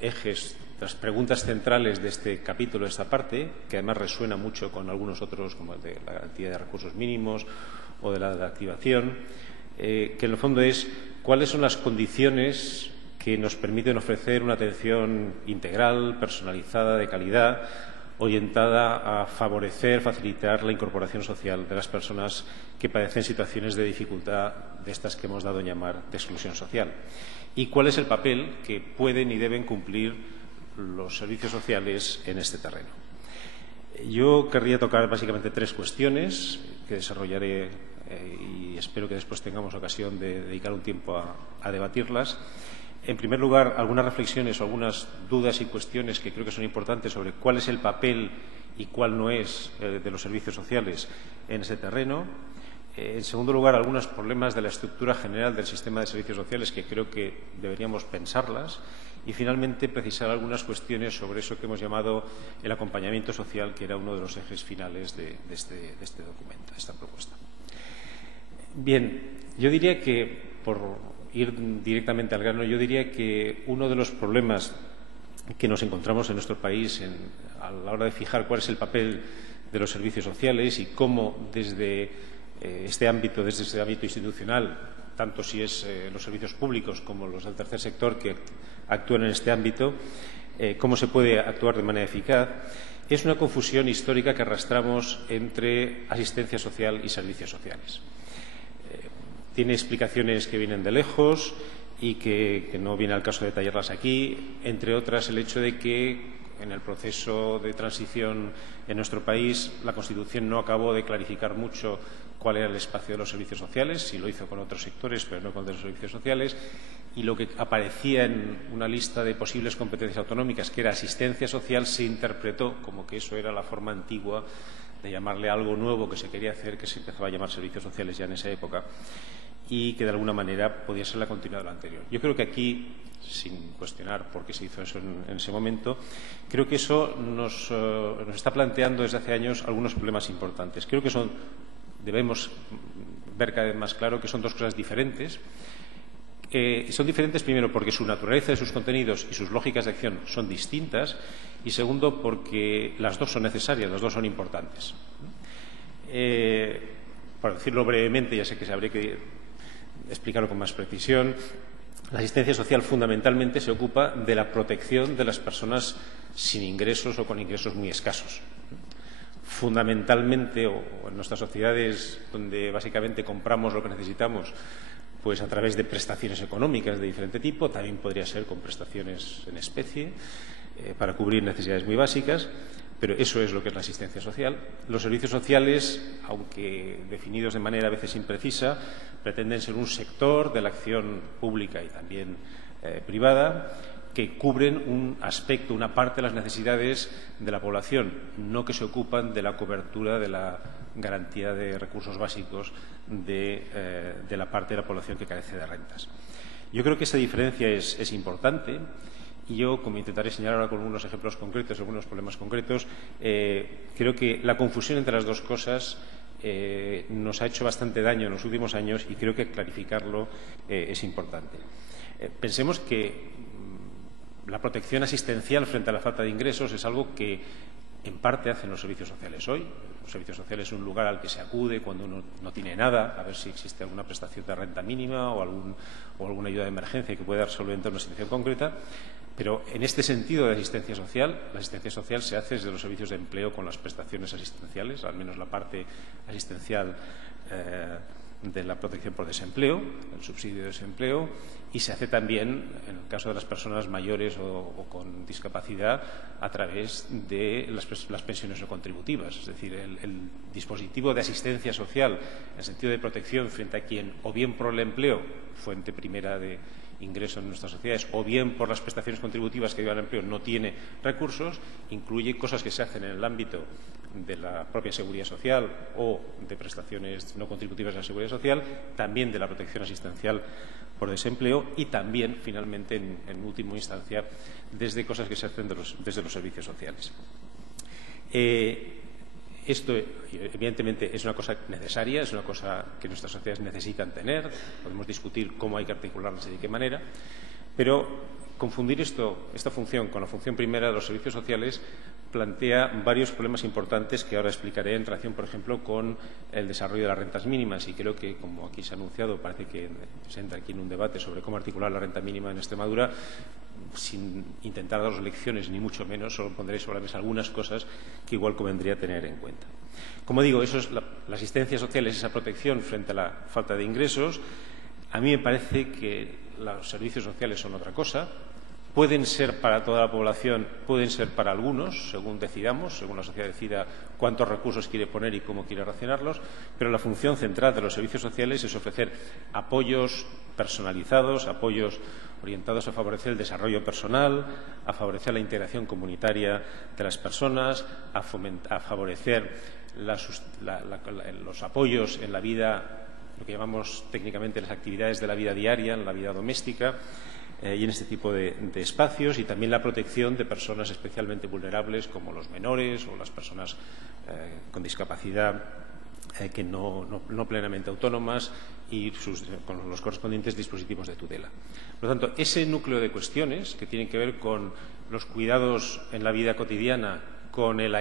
ejes, de las preguntas centrales de este capítulo, de esta parte, que además resuena mucho con algunos otros, como el de la garantía de recursos mínimos o de la activación, que en el fondo es cuáles son las condiciones que nos permiten ofrecer una atención integral, personalizada, de calidad, orientada a favorecer, facilitar la incorporación social de las personas que padecen situaciones de dificultad de estas que hemos dado en llamar de exclusión social. Y cuál es el papel que pueden y deben cumplir los servicios sociales en este terreno. Yo querría tocar básicamente tres cuestiones que desarrollaré y espero que después tengamos ocasión de dedicar un tiempo a debatirlas. En primer lugar, algunas reflexiones o algunas dudas y cuestiones que creo que son importantes sobre cuál es el papel y cuál no es de los servicios sociales en ese terreno. En segundo lugar, algunos problemas de la estructura general del sistema de servicios sociales que creo que deberíamos pensarlas. Y, finalmente, precisar algunas cuestiones sobre eso que hemos llamado el acompañamiento social, que era uno de los ejes finales de este documento, de esta propuesta. Bien, yo diría que, por ir directamente al grano, yo diría que uno de los problemas que nos encontramos en nuestro país a la hora de fijar cuál es el papel de los servicios sociales y cómo desde este ámbito institucional, tanto si es los servicios públicos como los del tercer sector que actúan en este ámbito, cómo se puede actuar de manera eficaz, es una confusión histórica que arrastramos entre asistencia social y servicios sociales. Tiene explicaciones que vienen de lejos y que no viene al caso de detallarlas aquí, entre otras el hecho de que en el proceso de transición en nuestro país la Constitución no acabó de clarificar mucho cuál era el espacio de los servicios sociales, sí lo hizo con otros sectores, pero no con los servicios sociales, y lo que aparecía en una lista de posibles competencias autonómicas, que era asistencia social, se interpretó como que eso era la forma antigua de llamarle algo nuevo que se quería hacer, que se empezaba a llamar servicios sociales ya en esa época, y que de alguna manera podía ser la continuidad de lo anterior. Yo creo que aquí, sin cuestionar por qué se hizo eso en ese momento, creo que eso nos está planteando desde hace años algunos problemas importantes. Creo que debemos ver cada vez más claro que son dos cosas diferentes. Son diferentes, primero, porque su naturaleza de sus contenidos y sus lógicas de acción son distintas, y segundo, porque las dos son necesarias, las dos son importantes. Para decirlo brevemente, ya sé que habría que explicarlo con más precisión, la asistencia social fundamentalmente se ocupa de la protección de las personas sin ingresos o con ingresos muy escasos. Fundamentalmente, o en nuestras sociedades donde básicamente compramos lo que necesitamos, pues a través de prestaciones económicas de diferente tipo, también podría ser con prestaciones en especie, para cubrir necesidades muy básicas, pero eso es lo que es la asistencia social. Los servicios sociales, aunque definidos de manera a veces imprecisa, pretenden ser un sector de la acción pública y también privada, que cubren un aspecto, una parte de las necesidades de la población, no que se ocupan de la cobertura de la garantía de recursos básicos de la parte de la población que carece de rentas. Yo creo que esa diferencia es importante Y yo, como intentaré señalar ahora con algunos ejemplos concretos, algunos problemas concretos, creo que la confusión entre las dos cosas nos ha hecho bastante daño en los últimos años y creo que clarificarlo es importante. Pensemos que la protección asistencial frente a la falta de ingresos es algo que en parte hacen los servicios sociales hoy. Los servicios sociales es un lugar al que se acude cuando uno no tiene nada, a ver si existe alguna prestación de renta mínima o alguna ayuda de emergencia que pueda solventar una situación concreta. Pero en este sentido de asistencia social, la asistencia social se hace desde los servicios de empleo con las prestaciones asistenciales, al menos la parte asistencial de la protección por desempleo, el subsidio de desempleo, y se hace también, en el caso de las personas mayores o con discapacidad, a través de las pensiones no contributivas. Es decir, el dispositivo de asistencia social, en el sentido de protección frente a quien, o bien por el empleo, fuente primera de ingreso en nuestras sociedades, o bien por las prestaciones contributivas que llevan al empleo, no tiene recursos, incluye cosas que se hacen en el ámbito de la propia seguridad social o de prestaciones no contributivas de la seguridad social, también de la protección asistencial por desempleo y también, finalmente, en última instancia, desde cosas que se hacen desde los servicios sociales. Esto, evidentemente, es una cosa necesaria, es una cosa que nuestras sociedades necesitan tener. Podemos discutir cómo hay que articularlas y de qué manera, pero confundir esta función con la función primera de los servicios sociales plantea varios problemas importantes que ahora explicaré en relación, por ejemplo, con el desarrollo de las rentas mínimas. Y creo que, como aquí se ha anunciado, parece que se entra aquí en un debate sobre cómo articular la renta mínima en Extremadura. Sin intentar daros lecciones, ni mucho menos, solo pondré sobre la mesa algunas cosas que igual convendría tener en cuenta. Como digo, eso es la asistencia social, es esa protección frente a la falta de ingresos. A mí me parece que los servicios sociales son otra cosa. Pueden ser para toda la población, pueden ser para algunos, según decidamos, según la sociedad decida cuántos recursos quiere poner y cómo quiere racionarlos, pero la función central de los servicios sociales es ofrecer apoyos personalizados, apoyos orientados a favorecer el desarrollo personal, a favorecer la integración comunitaria de las personas, a favorecer los apoyos en la vida, lo que llamamos técnicamente las actividades de la vida diaria, en la vida doméstica, y en este tipo de espacios, y también la protección de personas especialmente vulnerables como los menores o las personas con discapacidad que no plenamente autónomas y con los correspondientes dispositivos de tutela. Por lo tanto, ese núcleo de cuestiones que tienen que ver con los cuidados en la vida cotidiana, con el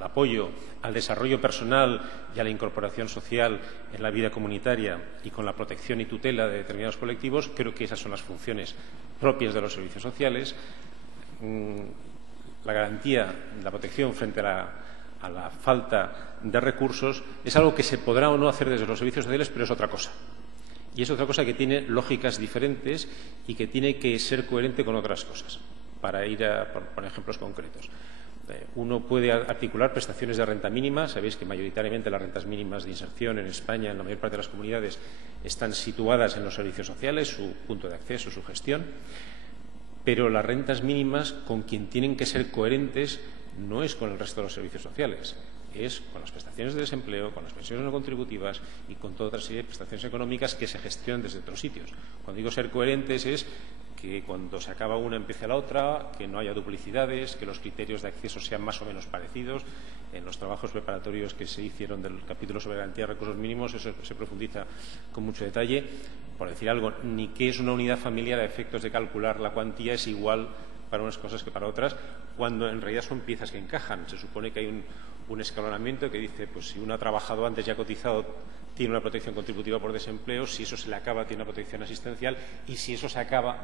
apoyo al desarrollo personal y a la incorporación social en la vida comunitaria y con la protección y tutela de determinados colectivos, creo que esas son las funciones propias de los servicios sociales. La garantía, la protección frente a la falta de recursos es algo que se podrá o no hacer desde los servicios sociales, pero es otra cosa. Y es otra cosa que tiene lógicas diferentes y que tiene que ser coherente con otras cosas. Para ir a poner ejemplos concretos. Uno puede articular prestaciones de renta mínima. Sabéis que mayoritariamente las rentas mínimas de inserción en España, en la mayor parte de las comunidades, están situadas en los servicios sociales, su punto de acceso, su gestión. Pero las rentas mínimas, con quien tienen que ser coherentes, no es con el resto de los servicios sociales, es con las prestaciones de desempleo, con las pensiones no contributivas y con toda otra serie de prestaciones económicas que se gestionan desde otros sitios. Cuando digo ser coherentes es que cuando se acaba una empiece la otra, que no haya duplicidades, que los criterios de acceso sean más o menos parecidos. En los trabajos preparatorios que se hicieron del capítulo sobre garantía de recursos mínimos eso se profundiza con mucho detalle. Por decir algo, ni qué es una unidad familiar a efectos de calcular la cuantía es igual para unas cosas que para otras, cuando en realidad son piezas que encajan. Se supone que hay un escalonamiento que dice, pues si uno ha trabajado antes y ha cotizado, tiene una protección contributiva por desempleo, si eso se le acaba, tiene una protección asistencial, y si eso se acaba,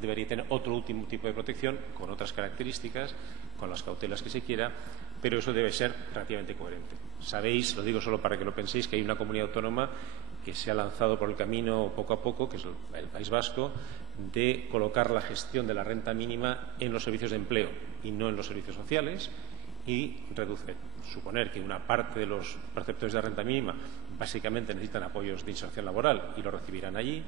debería tener otro último tipo de protección, con otras características, con las cautelas que se quiera, pero eso debe ser relativamente coherente. Sabéis, lo digo solo para que lo penséis, que hay una comunidad autónoma que se ha lanzado por el camino poco a poco, que es el País Vasco, de colocar la gestión de la renta mínima en los servicios de empleo y no en los servicios sociales, y suponer que una parte de los perceptores de renta mínima básicamente necesitan apoyos de inserción laboral y lo recibirán allí,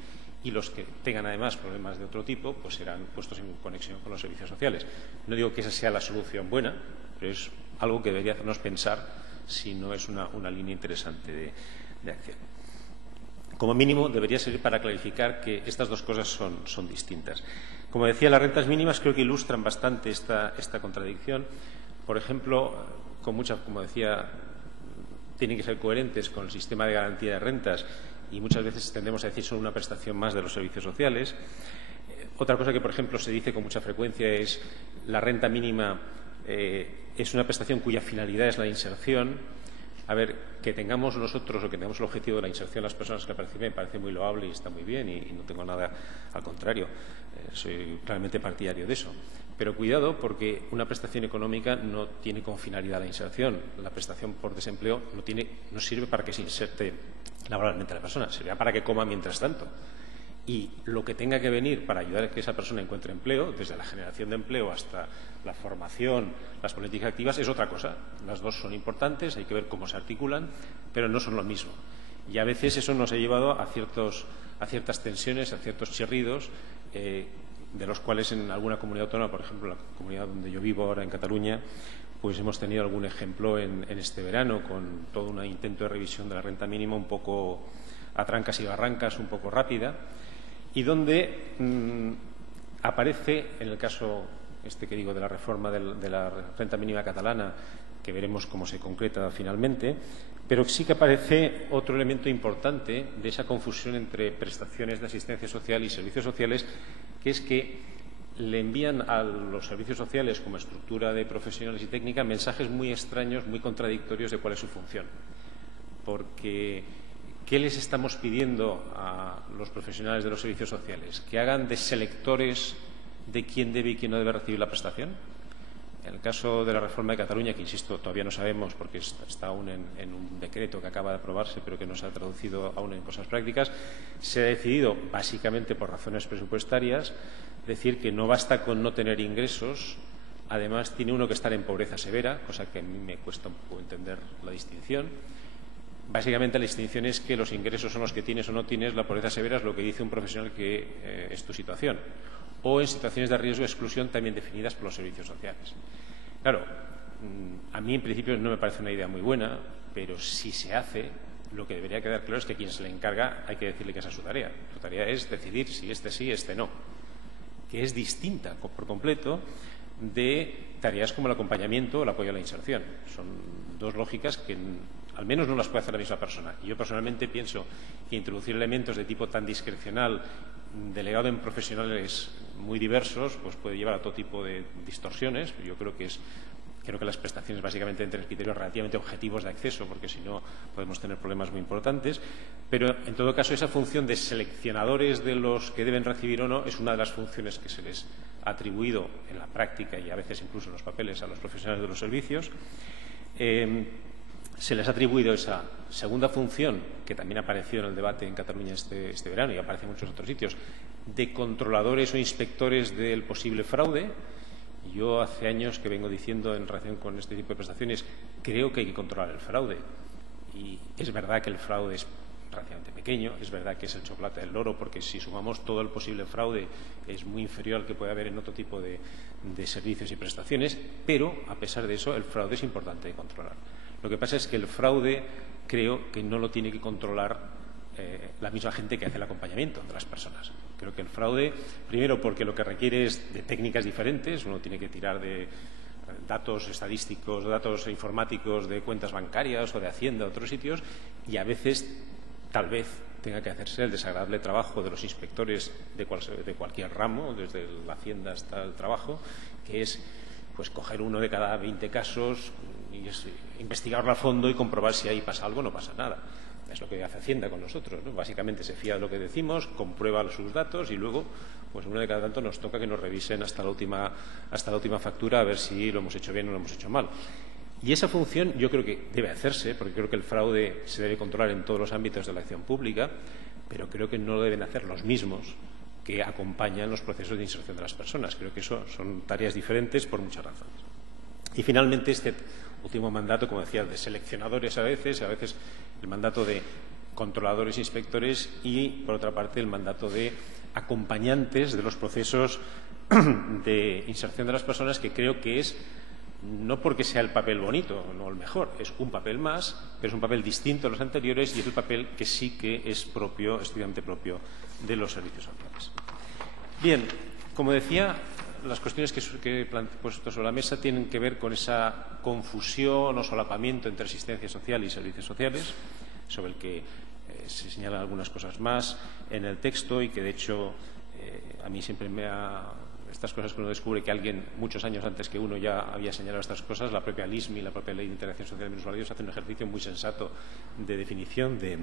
y los que tengan además problemas de otro tipo pues serán puestos en conexión con los servicios sociales. No digo que esa sea la solución buena, pero es algo que debería hacernos pensar si no es una línea interesante de acción. como mínimo debería servir para clarificar que estas dos cosas son distintas. Como decía, las rentas mínimas creo que ilustran bastante esta contradicción. Por ejemplo, como decía, tienen que ser coherentes con el sistema de garantía de rentas y muchas veces tendemos a decir son una prestación más de los servicios sociales. Otra cosa que, por ejemplo, se dice con mucha frecuencia es la renta mínima es una prestación cuya finalidad es la inserción. A ver, que tengamos nosotros o que tengamos el objetivo de la inserción de las personas que me parece muy loable y está muy bien y no tengo nada al contrario. Soy claramente partidario de eso. Pero cuidado, porque una prestación económica no tiene como finalidad la inserción. La prestación por desempleo no sirve para que se inserte laboralmente a la persona, sirve para que coma mientras tanto. Y lo que tenga que venir para ayudar a que esa persona encuentre empleo, desde la generación de empleo hasta la formación, las políticas activas, es otra cosa. Las dos son importantes, hay que ver cómo se articulan, pero no son lo mismo. Y a veces eso nos ha llevado a ciertas tensiones, a ciertos chirridos, de los cuales en alguna comunidad autónoma, por ejemplo, la comunidad donde yo vivo ahora en Cataluña, pues hemos tenido algún ejemplo en este verano con todo un intento de revisión de la renta mínima un poco a trancas y barrancas, un poco rápida, y donde aparece, en el caso que digo de la reforma de la renta mínima catalana, que veremos cómo se concreta finalmente, pero sí que aparece otro elemento importante de esa confusión entre prestaciones de asistencia social y servicios sociales, que es que le envían a los servicios sociales como estructura de profesionales y técnica mensajes muy extraños, muy contradictorios de cuál es su función. Porque ¿qué les estamos pidiendo a los profesionales de los servicios sociales? ¿Que hagan de selectores de quién debe y quién no debe recibir la prestación? En el caso de la reforma de Cataluña, que insisto, todavía no sabemos porque está aún en un decreto que acaba de aprobarse pero que no se ha traducido aún en cosas prácticas, se ha decidido, básicamente por razones presupuestarias, decir que no basta con no tener ingresos, además tiene uno que estar en pobreza severa, cosa que a mí me cuesta un poco entender la distinción. Básicamente la distinción es que los ingresos son los que tienes o no tienes, la pobreza severa es lo que dice un profesional que es tu situación. O en situaciones de riesgo de exclusión también definidas por los servicios sociales. Claro, a mí en principio no me parece una idea muy buena, pero si se hace, lo que debería quedar claro es que a quien se le encarga hay que decirle que esa es su tarea. Su tarea es decidir si este sí, este no, que es distinta por completo de tareas como el acompañamiento o el apoyo a la inserción. Son dos lógicas que al menos no las puede hacer la misma persona. Y yo personalmente pienso que introducir elementos de tipo tan discrecional, delegado en profesionales muy diversos, pues puede llevar a todo tipo de distorsiones. Yo creo que las prestaciones básicamente deben tener criterios relativamente objetivos de acceso, porque si no podemos tener problemas muy importantes. Pero, en todo caso, esa función de seleccionadores de los que deben recibir o no es una de las funciones que se les ha atribuido en la práctica y a veces incluso en los papeles a los profesionales de los servicios. Se les ha atribuido esa segunda función, que también apareció en el debate en Cataluña este verano y aparece en muchos otros sitios, de controladores o inspectores del posible fraude. Yo hace años que vengo diciendo en relación con este tipo de prestaciones, creo que hay que controlar el fraude. Y es verdad que el fraude es relativamente pequeño, es verdad que es el chocolate del loro, porque si sumamos todo el posible fraude es muy inferior al que puede haber en otro tipo de servicios y prestaciones, pero a pesar de eso el fraude es importante de controlar. Lo que pasa es que el fraude creo que no lo tiene que controlar la misma gente que hace el acompañamiento de las personas. Creo que el fraude, primero porque lo que requiere es de técnicas diferentes, uno tiene que tirar de datos estadísticos, datos informáticos de cuentas bancarias o de Hacienda o otros sitios, y a veces, tal vez, tenga que hacerse el desagradable trabajo de los inspectores de cualquier ramo, desde la Hacienda hasta el trabajo, que es pues coger uno de cada 20 casos y investigarlo a fondo y comprobar si ahí pasa algo o no pasa nada. Es lo que hace Hacienda con nosotros, ¿no? Básicamente se fía de lo que decimos, comprueba sus datos y luego, pues uno de cada tanto nos toca que nos revisen hasta la última factura a ver si lo hemos hecho bien o lo hemos hecho mal. Y esa función yo creo que debe hacerse, porque creo que el fraude se debe controlar en todos los ámbitos de la acción pública, pero creo que no lo deben hacer los mismos que acompañan los procesos de inserción de las personas. Creo que eso son tareas diferentes por muchas razones. Y finalmente este último mandato, como decía, de seleccionadores a veces el mandato de controladores e inspectores y, por otra parte, el mandato de acompañantes de los procesos de inserción de las personas, que creo que es no porque sea el papel bonito, no el mejor, es un papel más, pero es un papel distinto a los anteriores y es el papel que sí que es propio, estrictamente propio de los servicios sociales. Bien, como decía, las cuestiones que he puesto sobre la mesa tienen que ver con esa confusión o solapamiento entre asistencia social y servicios sociales, sobre el que se señalan algunas cosas más en el texto y que, de hecho, a mí siempre estas cosas que uno descubre que alguien, muchos años antes que uno, ya había señalado estas cosas, la propia LISMI, la propia Ley de Interacción Social de Minusválidos, hace un ejercicio muy sensato de definición de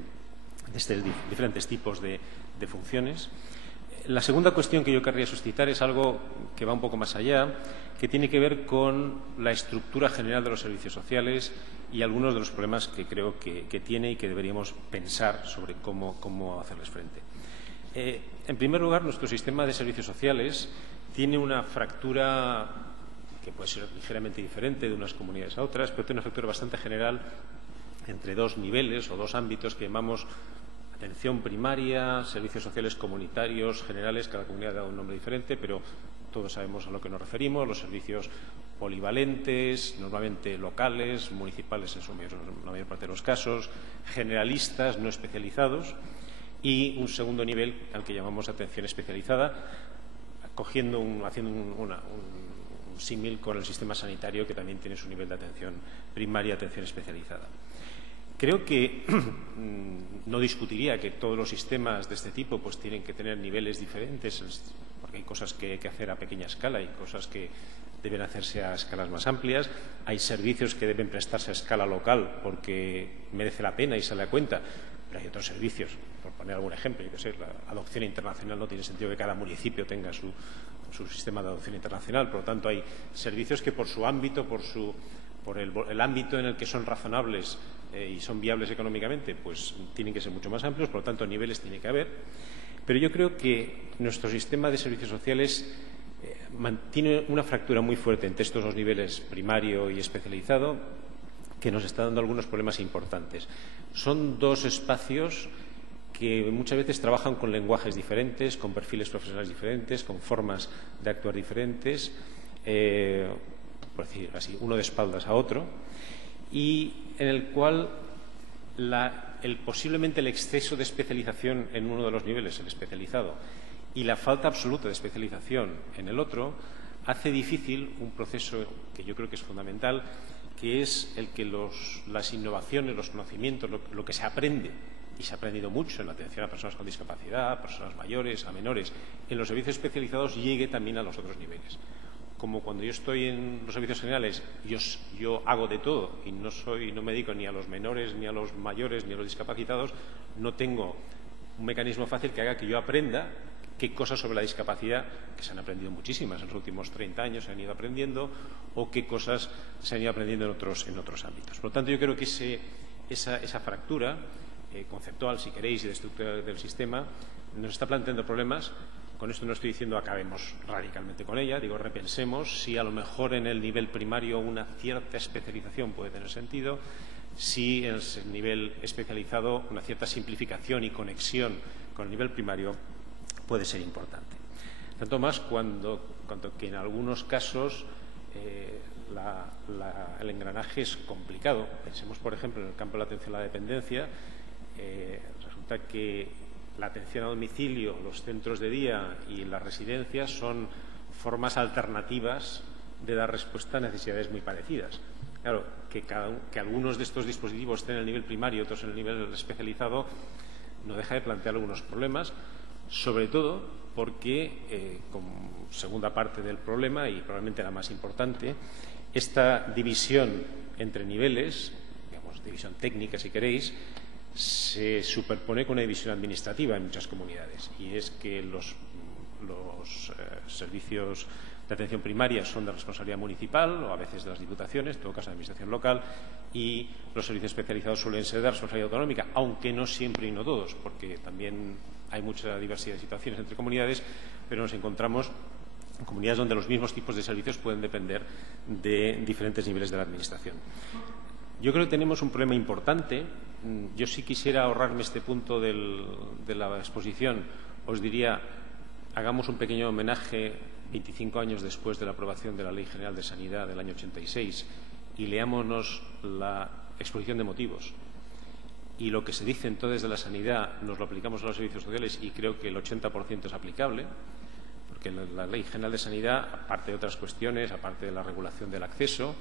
diferentes tipos de funciones. La segunda cuestión que yo querría suscitar es algo que va un poco más allá, que tiene que ver con la estructura general de los servicios sociales y algunos de los problemas que creo que tiene y que deberíamos pensar sobre cómo hacerles frente. En primer lugar, nuestro sistema de servicios sociales tiene una fractura que puede ser ligeramente diferente de unas comunidades a otras, pero tiene una fractura bastante general entre dos niveles o dos ámbitos que llamamos atención primaria, servicios sociales comunitarios, generales. Cada comunidad da un nombre diferente, pero todos sabemos a lo que nos referimos. Los servicios polivalentes, normalmente locales, municipales en la mayor parte de los casos, generalistas, no especializados, y un segundo nivel al que llamamos atención especializada, haciendo un símil con el sistema sanitario, que también tiene su nivel de atención primaria, atención especializada. Creo que no discutiría que todos los sistemas de este tipo pues tienen que tener niveles diferentes, porque hay cosas que hay que hacer a pequeña escala y cosas que deben hacerse a escalas más amplias. Hay servicios que deben prestarse a escala local porque merece la pena y sale a cuenta, pero hay otros servicios, por poner algún ejemplo, yo qué sé, la adopción internacional no tiene sentido que cada municipio tenga su sistema de adopción internacional. Por lo tanto, hay servicios que por su ámbito, por el ámbito en el que son razonables y son viables económicamente, pues tienen que ser mucho más amplios. Por lo tanto, niveles tiene que haber. Pero yo creo que nuestro sistema de servicios sociales mantiene una fractura muy fuerte entre estos dos niveles, primario y especializado, que nos está dando algunos problemas importantes. Son dos espacios que muchas veces trabajan con lenguajes diferentes, con perfiles profesionales diferentes, con formas de actuar diferentes, por decir así, uno de espaldas a otro, y en el cual posiblemente el exceso de especialización en uno de los niveles, el especializado, y la falta absoluta de especialización en el otro, hace difícil un proceso que yo creo que es fundamental, que es el que las innovaciones, los conocimientos, lo que se aprende, y se ha aprendido mucho en la atención a personas con discapacidad, a personas mayores, a menores, en los servicios especializados, llegue también a los otros niveles. Como cuando yo estoy en los servicios generales, yo hago de todo y no me dedico ni a los menores, ni a los mayores, ni a los discapacitados, no tengo un mecanismo fácil que haga que yo aprenda qué cosas sobre la discapacidad, que se han aprendido muchísimas en los últimos 30 años, se han ido aprendiendo, o qué cosas se han ido aprendiendo en otros ámbitos. Por lo tanto, yo creo que esa fractura conceptual, si queréis, y de estructura del sistema, nos está planteando problemas. Con esto no estoy diciendo acabemos radicalmente con ella, digo repensemos si a lo mejor en el nivel primario una cierta especialización puede tener sentido, si en el nivel especializado una cierta simplificación y conexión con el nivel primario puede ser importante. Tanto más cuanto que en algunos casos el engranaje es complicado. Pensemos, por ejemplo, en el campo de la atención a la dependencia. Resulta que la atención a domicilio, los centros de día y las residencias son formas alternativas de dar respuesta a necesidades muy parecidas. Claro, que algunos de estos dispositivos estén en el nivel primario y otros en el nivel especializado no deja de plantear algunos problemas, sobre todo porque, como segunda parte del problema y probablemente la más importante, esta división entre niveles, digamos división técnica si queréis, se superpone con una división administrativa en muchas comunidades, y es que los servicios de atención primaria son de responsabilidad municipal o a veces de las diputaciones, en todo caso de administración local, y los servicios especializados suelen ser de responsabilidad autonómica, aunque no siempre y no todos, porque también hay mucha diversidad de situaciones entre comunidades, pero nos encontramos en comunidades donde los mismos tipos de servicios pueden depender de diferentes niveles de la administración. Yo creo que tenemos un problema importante. Yo sí quisiera ahorrarme este punto de la exposición. Os diría, hagamos un pequeño homenaje 25 años después de la aprobación de la Ley General de Sanidad del año 86, y leámonos la exposición de motivos y lo que se dice entonces de la sanidad, nos lo aplicamos a los servicios sociales y creo que el 80% es aplicable, porque la Ley General de Sanidad, aparte de otras cuestiones, aparte de la regulación del acceso,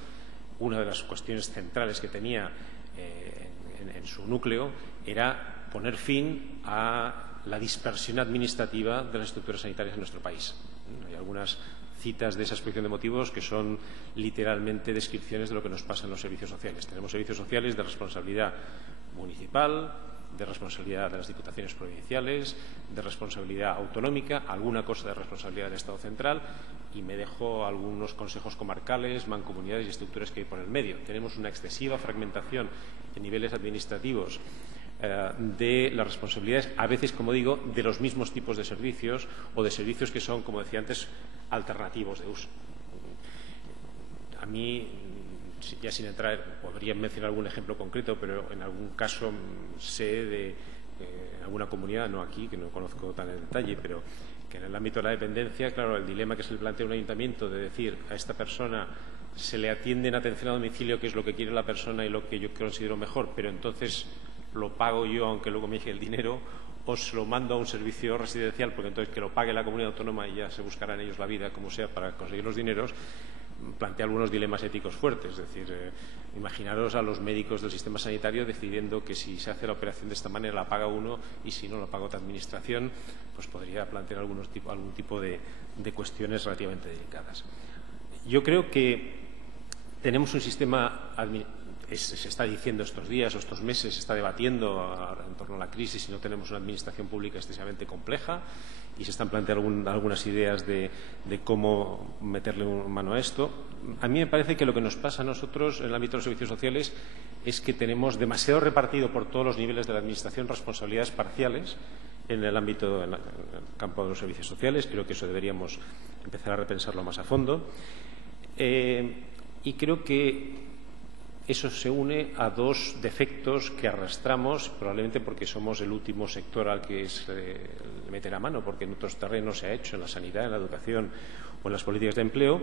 una de las cuestiones centrales que tenía en su núcleo era poner fin a la dispersión administrativa de las estructuras sanitarias en nuestro país. Hay algunas citas de esa exposición de motivos que son literalmente descripciones de lo que nos pasa en los servicios sociales. Tenemos servicios sociales de responsabilidad municipal, de responsabilidad de las diputaciones provinciales, de responsabilidad autonómica, alguna cosa de responsabilidad del Estado central, y me dejo algunos consejos comarcales, mancomunidades y estructuras que hay por el medio. Tenemos una excesiva fragmentación en niveles administrativos de las responsabilidades, a veces, como digo, de los mismos tipos de servicios o de servicios que son, como decía antes, alternativos de uso. A mí, ya sin entrar, podría mencionar algún ejemplo concreto, pero en algún caso sé de alguna comunidad, no aquí, que no conozco tan en detalle, pero que en el ámbito de la dependencia, claro, el dilema que se le plantea a un ayuntamiento de decir a esta persona se le atiende en atención a domicilio, que es lo que quiere la persona y lo que yo considero mejor, pero entonces lo pago yo aunque luego me llegue el dinero, o se lo mando a un servicio residencial, porque entonces que lo pague la comunidad autónoma y ya se buscarán ellos la vida, como sea, para conseguir los dineros, plantea algunos dilemas éticos fuertes. Es decir, imaginaros a los médicos del sistema sanitario decidiendo que si se hace la operación de esta manera la paga uno y si no la paga otra administración, pues podría plantear algún tipo de cuestiones relativamente delicadas. Yo creo que tenemos un sistema se está diciendo estos días o estos meses, se está debatiendo en torno a la crisis y no tenemos una administración pública excesivamente compleja y se están planteando algunas ideas de cómo meterle mano a esto. A mí me parece que lo que nos pasa a nosotros en el ámbito de los servicios sociales es que tenemos demasiado repartido por todos los niveles de la administración responsabilidades parciales en el ámbito, en el campo de los servicios sociales. Creo que eso deberíamos empezar a repensarlo más a fondo. Y creo que eso se une a dos defectos que arrastramos, probablemente porque somos el último sector al que le mete la mano, porque en otros terrenos se ha hecho, en la sanidad, en la educación o en las políticas de empleo,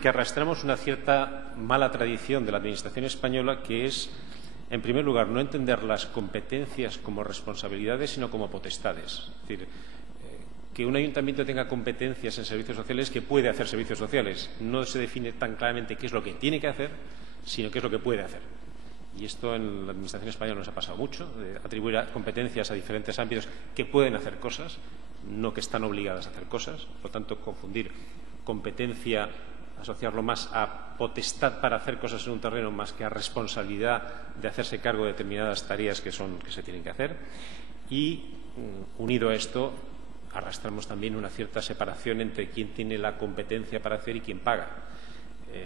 que arrastramos una cierta mala tradición de la Administración española, que es, en primer lugar, no entender las competencias como responsabilidades, sino como potestades. Es decir, que un ayuntamiento tenga competencias en servicios sociales, que puede hacer servicios sociales. No se define tan claramente qué es lo que tiene que hacer, sino qué es lo que puede hacer. Y esto en la Administración española nos ha pasado mucho, de atribuir competencias a diferentes ámbitos que pueden hacer cosas, no que están obligadas a hacer cosas. Por lo tanto, confundir competencia, asociarlo más a potestad para hacer cosas en un terreno más que a responsabilidad de hacerse cargo de determinadas tareas que se tienen que hacer. Y, unido a esto, arrastramos también una cierta separación entre quién tiene la competencia para hacer y quién paga.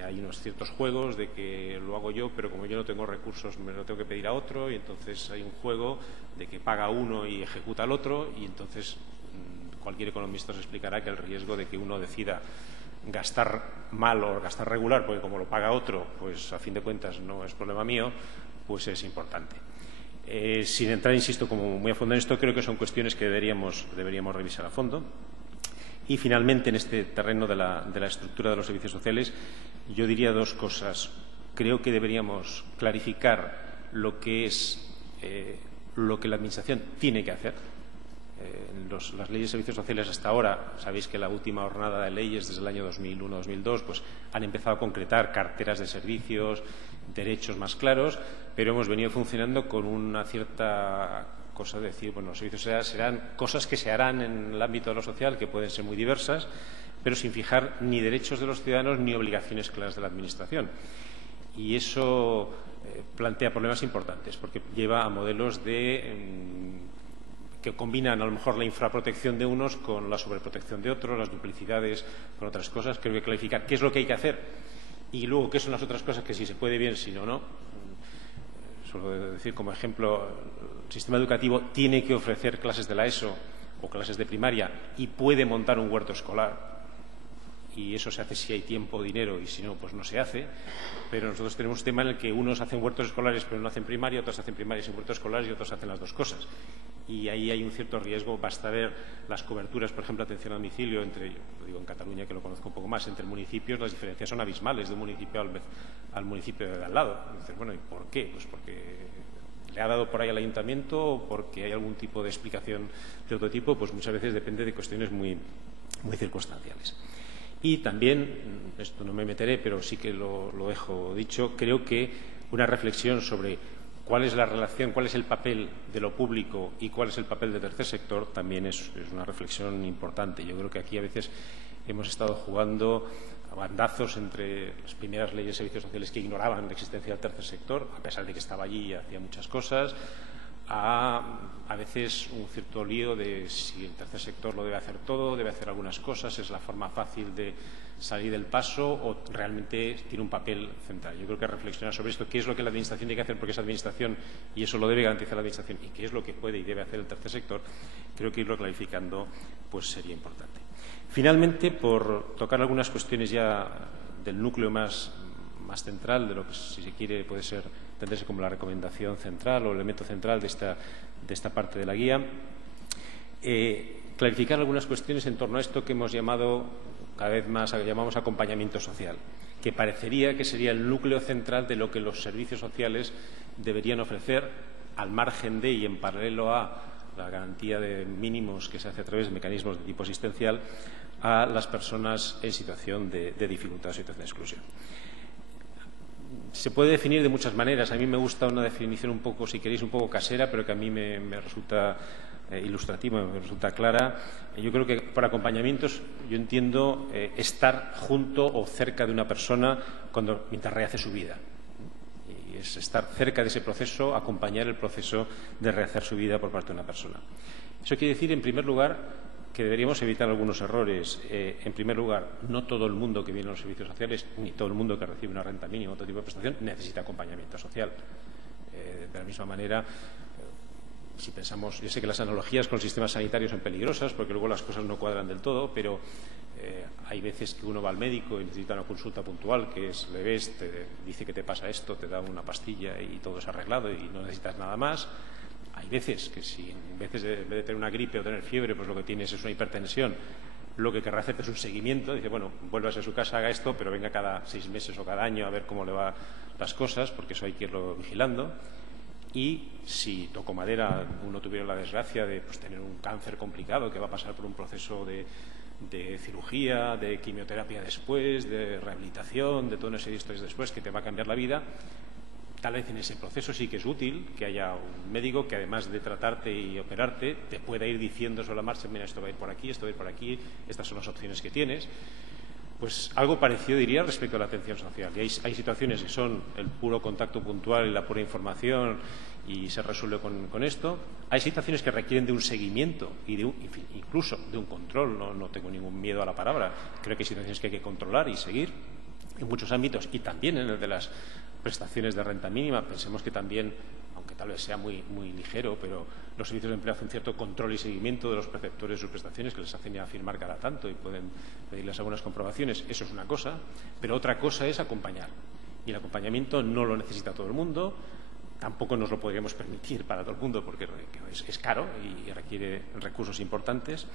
Hay unos ciertos juegos de que lo hago yo, pero como yo no tengo recursos me lo tengo que pedir a otro, y entonces hay un juego de que paga uno y ejecuta al otro, y entonces cualquier economista os explicará que el riesgo de que uno decida gastar mal o gastar regular, porque como lo paga otro, pues a fin de cuentas no es problema mío, pues es importante. Sin entrar, insisto, como muy a fondo en esto, creo que son cuestiones que deberíamos revisar a fondo. Y, finalmente, en este terreno de la estructura de los servicios sociales, yo diría dos cosas. Creo que deberíamos clarificar lo que es lo que la Administración tiene que hacer. Las leyes de servicios sociales hasta ahora, sabéis que la última jornada de leyes desde el año 2001-2002 pues han empezado a concretar carteras de servicios, derechos más claros, pero hemos venido funcionando con una cierta cosa de decir, bueno, los servicios sociales serán cosas que se harán en el ámbito de lo social, que pueden ser muy diversas, pero sin fijar ni derechos de los ciudadanos ni obligaciones claras de la Administración. Y eso plantea problemas importantes, porque lleva a modelos que combinan a lo mejor la infraprotección de unos con la sobreprotección de otros, las duplicidades con otras cosas. Creo que clarificar qué es lo que hay que hacer y luego qué son las otras cosas que si se puede bien, si no. Suelo decir como ejemplo, el sistema educativo tiene que ofrecer clases de la ESO o clases de primaria y puede montar un huerto escolar, y eso se hace si hay tiempo, dinero, y si no, pues no se hace. Pero nosotros tenemos un tema en el que unos hacen huertos escolares pero no hacen primaria, otros hacen primaria sin huertos escolares y otros hacen las dos cosas. y ahí hay un cierto riesgo. Basta ver las coberturas, por ejemplo, atención a domicilio, lo digo en Cataluña, que lo conozco un poco más, entre municipios las diferencias son abismales de un municipio al municipio de al lado. Entonces, bueno, ¿y por qué? Pues porque le ha dado por ahí al ayuntamiento o porque hay algún tipo de explicación de otro tipo, pues muchas veces depende de cuestiones muy circunstanciales. Y también, esto no me meteré, pero sí que lo dejo dicho, creo que una reflexión sobre cuál es la relación, cuál es el papel de lo público y cuál es el papel del tercer sector también es una reflexión importante. Yo creo que aquí a veces hemos estado jugando a bandazos entre las primeras leyes de servicios sociales que ignoraban la existencia del tercer sector, a pesar de que estaba allí y hacía muchas cosas, a veces un cierto lío de si el tercer sector lo debe hacer todo, debe hacer algunas cosas, es la forma fácil de salir del paso o realmente tiene un papel central. Yo creo que reflexionar sobre esto, qué es lo que la Administración tiene que hacer porque es Administración y eso lo debe garantizar la Administración, y qué es lo que puede y debe hacer el tercer sector, creo que irlo clarificando pues sería importante. Finalmente, por tocar algunas cuestiones ya del núcleo más central, de lo que, si se quiere, puede ser entenderse como la recomendación central o el elemento central de esta parte de la guía, clarificar algunas cuestiones en torno a esto que hemos llamado cada vez más, llamamos acompañamiento social, que parecería que sería el núcleo central de lo que los servicios sociales deberían ofrecer, al margen de y en paralelo a la garantía de mínimos que se hace a través de mecanismos de tipo asistencial a las personas en situación de dificultad o situación de exclusión. Se puede definir de muchas maneras. A mí me gusta una definición un poco, si queréis, un poco casera, pero que a mí me resulta ilustrativa, me resulta clara. Yo creo que por acompañamientos yo entiendo estar junto o cerca de una persona mientras rehace su vida. Y es estar cerca de ese proceso, acompañar el proceso de rehacer su vida por parte de una persona. Eso quiere decir, en primer lugar, que deberíamos evitar algunos errores. En primer lugar, no todo el mundo que viene a los servicios sociales, ni todo el mundo que recibe una renta mínima o otro tipo de prestación, necesita acompañamiento social. De la misma manera, si pensamos, yo sé que las analogías con sistemas sanitarios son peligrosas porque luego las cosas no cuadran del todo, pero hay veces que uno va al médico y necesita una consulta puntual, que es, le ves, te dice que te pasa esto, te da una pastilla y todo es arreglado y no necesitas nada más. Hay veces que si en vez de tener una gripe o tener fiebre, pues lo que tienes es una hipertensión, lo que querrá hacerte es un seguimiento. Dice, bueno, vuelvas a su casa, haga esto, pero venga cada 6 meses o cada año a ver cómo le van las cosas, porque eso hay que irlo vigilando. Y si, toco madera, uno tuviera la desgracia de tener un cáncer complicado que va a pasar por un proceso de cirugía, de quimioterapia después, de rehabilitación, de toda una serie de historias después que te va a cambiar la vida, tal vez en ese proceso sí que es útil que haya un médico que, además de tratarte y operarte, te pueda ir diciendo sobre la marcha, mira, esto va a ir por aquí, esto va a ir por aquí, estas son las opciones que tienes. Pues algo parecido diría respecto a la atención social. Y hay situaciones que son el puro contacto puntual y la pura información y se resuelve con esto. Hay situaciones que requieren de un seguimiento y incluso de un control. No tengo ningún miedo a la palabra. Creo que hay situaciones que hay que controlar y seguir en muchos ámbitos, y también en el de las prestaciones de renta mínima. Pensemos que también, aunque tal vez sea muy ligero, pero los servicios de empleo hacen cierto control y seguimiento de los preceptores de sus prestaciones, que les hacen ya firmar cada tanto y pueden pedirles algunas comprobaciones. Eso es una cosa, pero otra cosa es acompañar. Y el acompañamiento no lo necesita todo el mundo, tampoco nos lo podríamos permitir para todo el mundo porque es caro y requiere recursos importantes.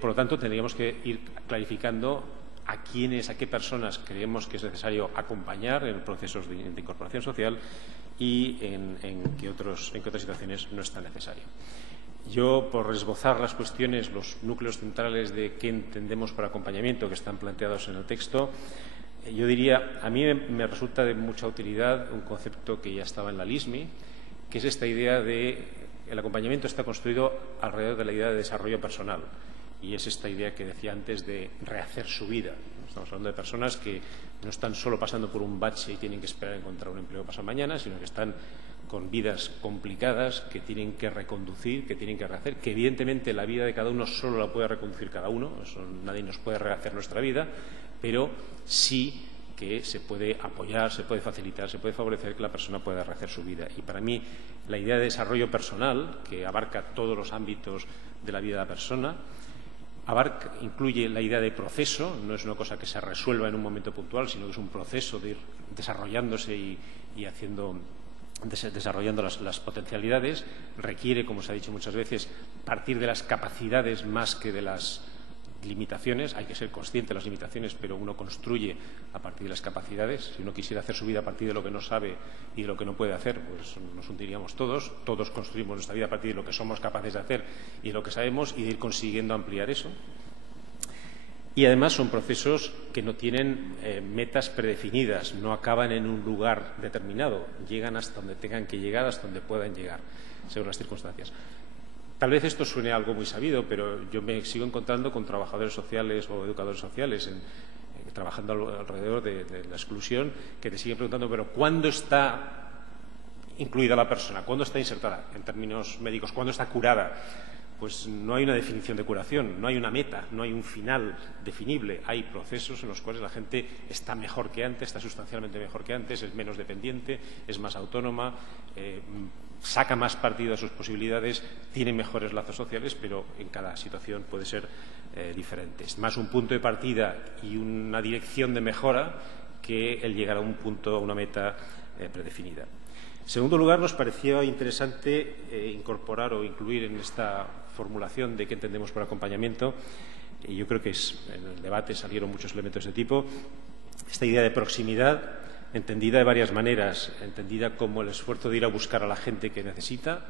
Por lo tanto, tendríamos que ir clarificando a qué personas creemos que es necesario acompañar en procesos de incorporación social y en qué otras situaciones no es tan necesario. Yo, por esbozar las cuestiones, los núcleos centrales de qué entendemos por acompañamiento que están planteados en el texto, yo diría, a mí me resulta de mucha utilidad un concepto que ya estaba en la LISMI, que es esta idea de el acompañamiento está construido alrededor de la idea de desarrollo personal. Y es esta idea que decía antes de rehacer su vida. Estamos hablando de personas que no están solo pasando por un bache y tienen que esperar a encontrar un empleo pasado mañana, sino que están con vidas complicadas, que tienen que reconducir, que tienen que rehacer, que evidentemente la vida de cada uno solo la puede reconducir cada uno, nadie nos puede rehacer nuestra vida, pero sí que se puede apoyar, se puede facilitar, se puede favorecer que la persona pueda rehacer su vida. Y para mí la idea de desarrollo personal, que abarca todos los ámbitos de la vida de la persona, incluye la idea de proceso, no es una cosa que se resuelva en un momento puntual, sino que es un proceso de ir desarrollándose y haciendo desarrollando las potencialidades, requiere, como se ha dicho muchas veces, partir de las capacidades más que de las limitaciones. Hay que ser consciente de las limitaciones, pero uno construye a partir de las capacidades. Si uno quisiera hacer su vida a partir de lo que no sabe y de lo que no puede hacer, pues nos hundiríamos todos. Todos construimos nuestra vida a partir de lo que somos capaces de hacer y de lo que sabemos, y de ir consiguiendo ampliar eso. Y además son procesos que no tienen metas predefinidas, no acaban en un lugar determinado, llegan hasta donde tengan que llegar, hasta donde puedan llegar, según las circunstancias. Tal vez esto suene algo muy sabido, pero yo me sigo encontrando con trabajadores sociales o educadores sociales trabajando alrededor de la exclusión, que te siguen preguntando, pero ¿cuándo está incluida la persona? ¿Cuándo está insertada? En términos médicos, ¿cuándo está curada? Pues no hay una definición de curación, no hay una meta, no hay un final definible. Hay procesos en los cuales la gente está mejor que antes, está sustancialmente mejor que antes, es menos dependiente, es más autónoma, saca más partido de sus posibilidades, tiene mejores lazos sociales, pero en cada situación puede ser diferente. Es más un punto de partida y una dirección de mejora que el llegar a un punto, a una meta predefinida. En segundo lugar, nos pareció interesante incorporar o incluir en esta formulación de qué entendemos por acompañamiento, y yo creo que en el debate salieron muchos elementos de tipo, esta idea de proximidad, entendida de varias maneras, entendida como el esfuerzo de ir a buscar a la gente que necesita,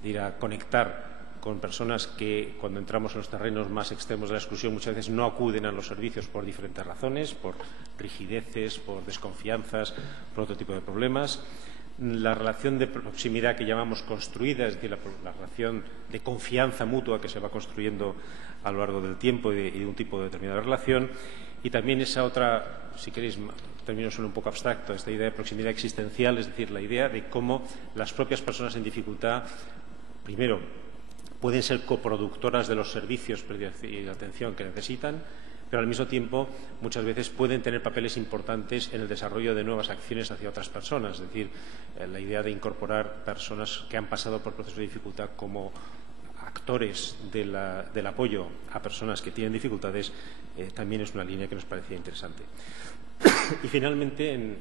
de ir a conectar con personas que, cuando entramos en los terrenos más extremos de la exclusión, muchas veces no acuden a los servicios por diferentes razones, por rigideces, por desconfianzas, por otro tipo de problemas. La relación de proximidad que llamamos construida, es decir, la relación de confianza mutua que se va construyendo a lo largo del tiempo y de un tipo de determinada relación, y también esa otra, si queréis, términos son un poco abstracto, esta idea de proximidad existencial, es decir, la idea de cómo las propias personas en dificultad, primero, pueden ser coproductoras de los servicios y de atención que necesitan, pero al mismo tiempo muchas veces pueden tener papeles importantes en el desarrollo de nuevas acciones hacia otras personas. Es decir, la idea de incorporar personas que han pasado por procesos de dificultad como actores del apoyo a personas que tienen dificultades también es una línea que nos parecía interesante. Y finalmente, en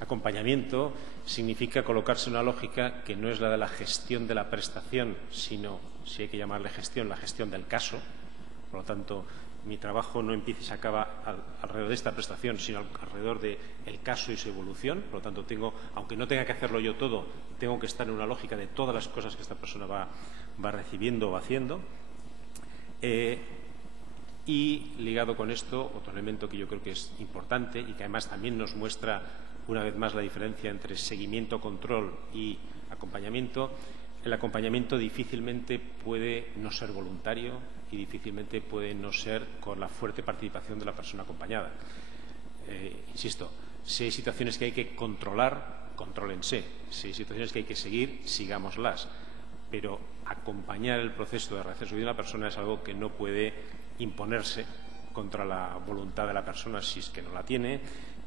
acompañamiento significa colocarse en una lógica que no es la de la gestión de la prestación, sino, si hay que llamarle gestión, la gestión del caso. Por lo tanto, mi trabajo no empieza y se acaba alrededor de esta prestación, sino alrededor del caso y su evolución. Por lo tanto, aunque no tenga que hacerlo yo todo, tengo que estar en una lógica de todas las cosas que esta persona va recibiendo o haciendo. Y ligado con esto, otro elemento que yo creo que es importante y que además también nos muestra una vez más la diferencia entre seguimiento, control y acompañamiento. El acompañamiento difícilmente puede no ser voluntario y difícilmente puede no ser con la fuerte participación de la persona acompañada. Insisto, si hay situaciones que hay que controlar, contrólense. Si hay situaciones que hay que seguir, sigámoslas. Pero acompañar el proceso de rehacer su vida de la persona es algo que no puede imponerse contra la voluntad de la persona si es que no la tiene,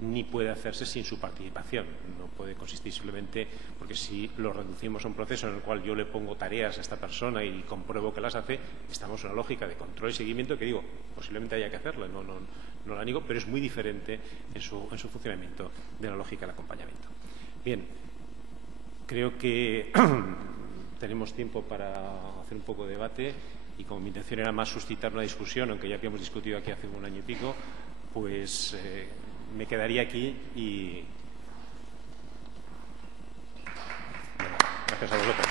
ni puede hacerse sin su participación. No puede consistir simplemente porque si lo reducimos a un proceso en el cual yo le pongo tareas a esta persona y compruebo que las hace, estamos en una lógica de control y seguimiento que digo, posiblemente haya que hacerlo, no la niego, pero es muy diferente en su funcionamiento de la lógica del acompañamiento. Bien, creo que tenemos tiempo para hacer un poco de debate. Y como mi intención era más suscitar una discusión, aunque ya habíamos discutido aquí hace un año y pico, pues me quedaría aquí y... Bueno, gracias a vosotros.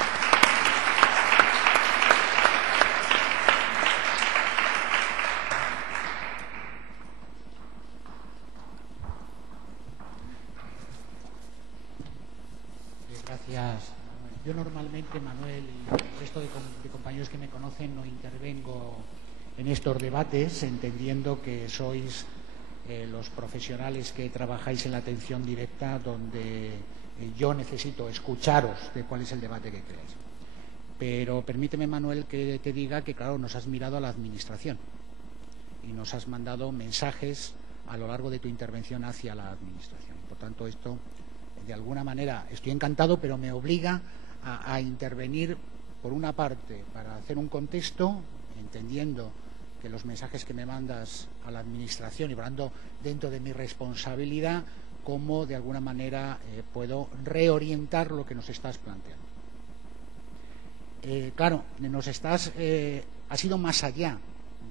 Gracias. Yo normalmente, Manuel, y el resto de compañeros que me conocen, no intervengo en estos debates, entendiendo que sois los profesionales que trabajáis en la atención directa, donde yo necesito escucharos de cuál es el debate que queréis. Pero permíteme, Manuel, que te diga que, claro, nos has mirado a la Administración y nos has mandado mensajes a lo largo de tu intervención hacia la Administración. Por tanto, esto, de alguna manera, estoy encantado, pero me obliga a intervenir, por una parte, para hacer un contexto, entendiendo que los mensajes que me mandas a la Administración y por tanto dentro de mi responsabilidad, cómo de alguna manera puedo reorientar lo que nos estás planteando. Claro, has ido más allá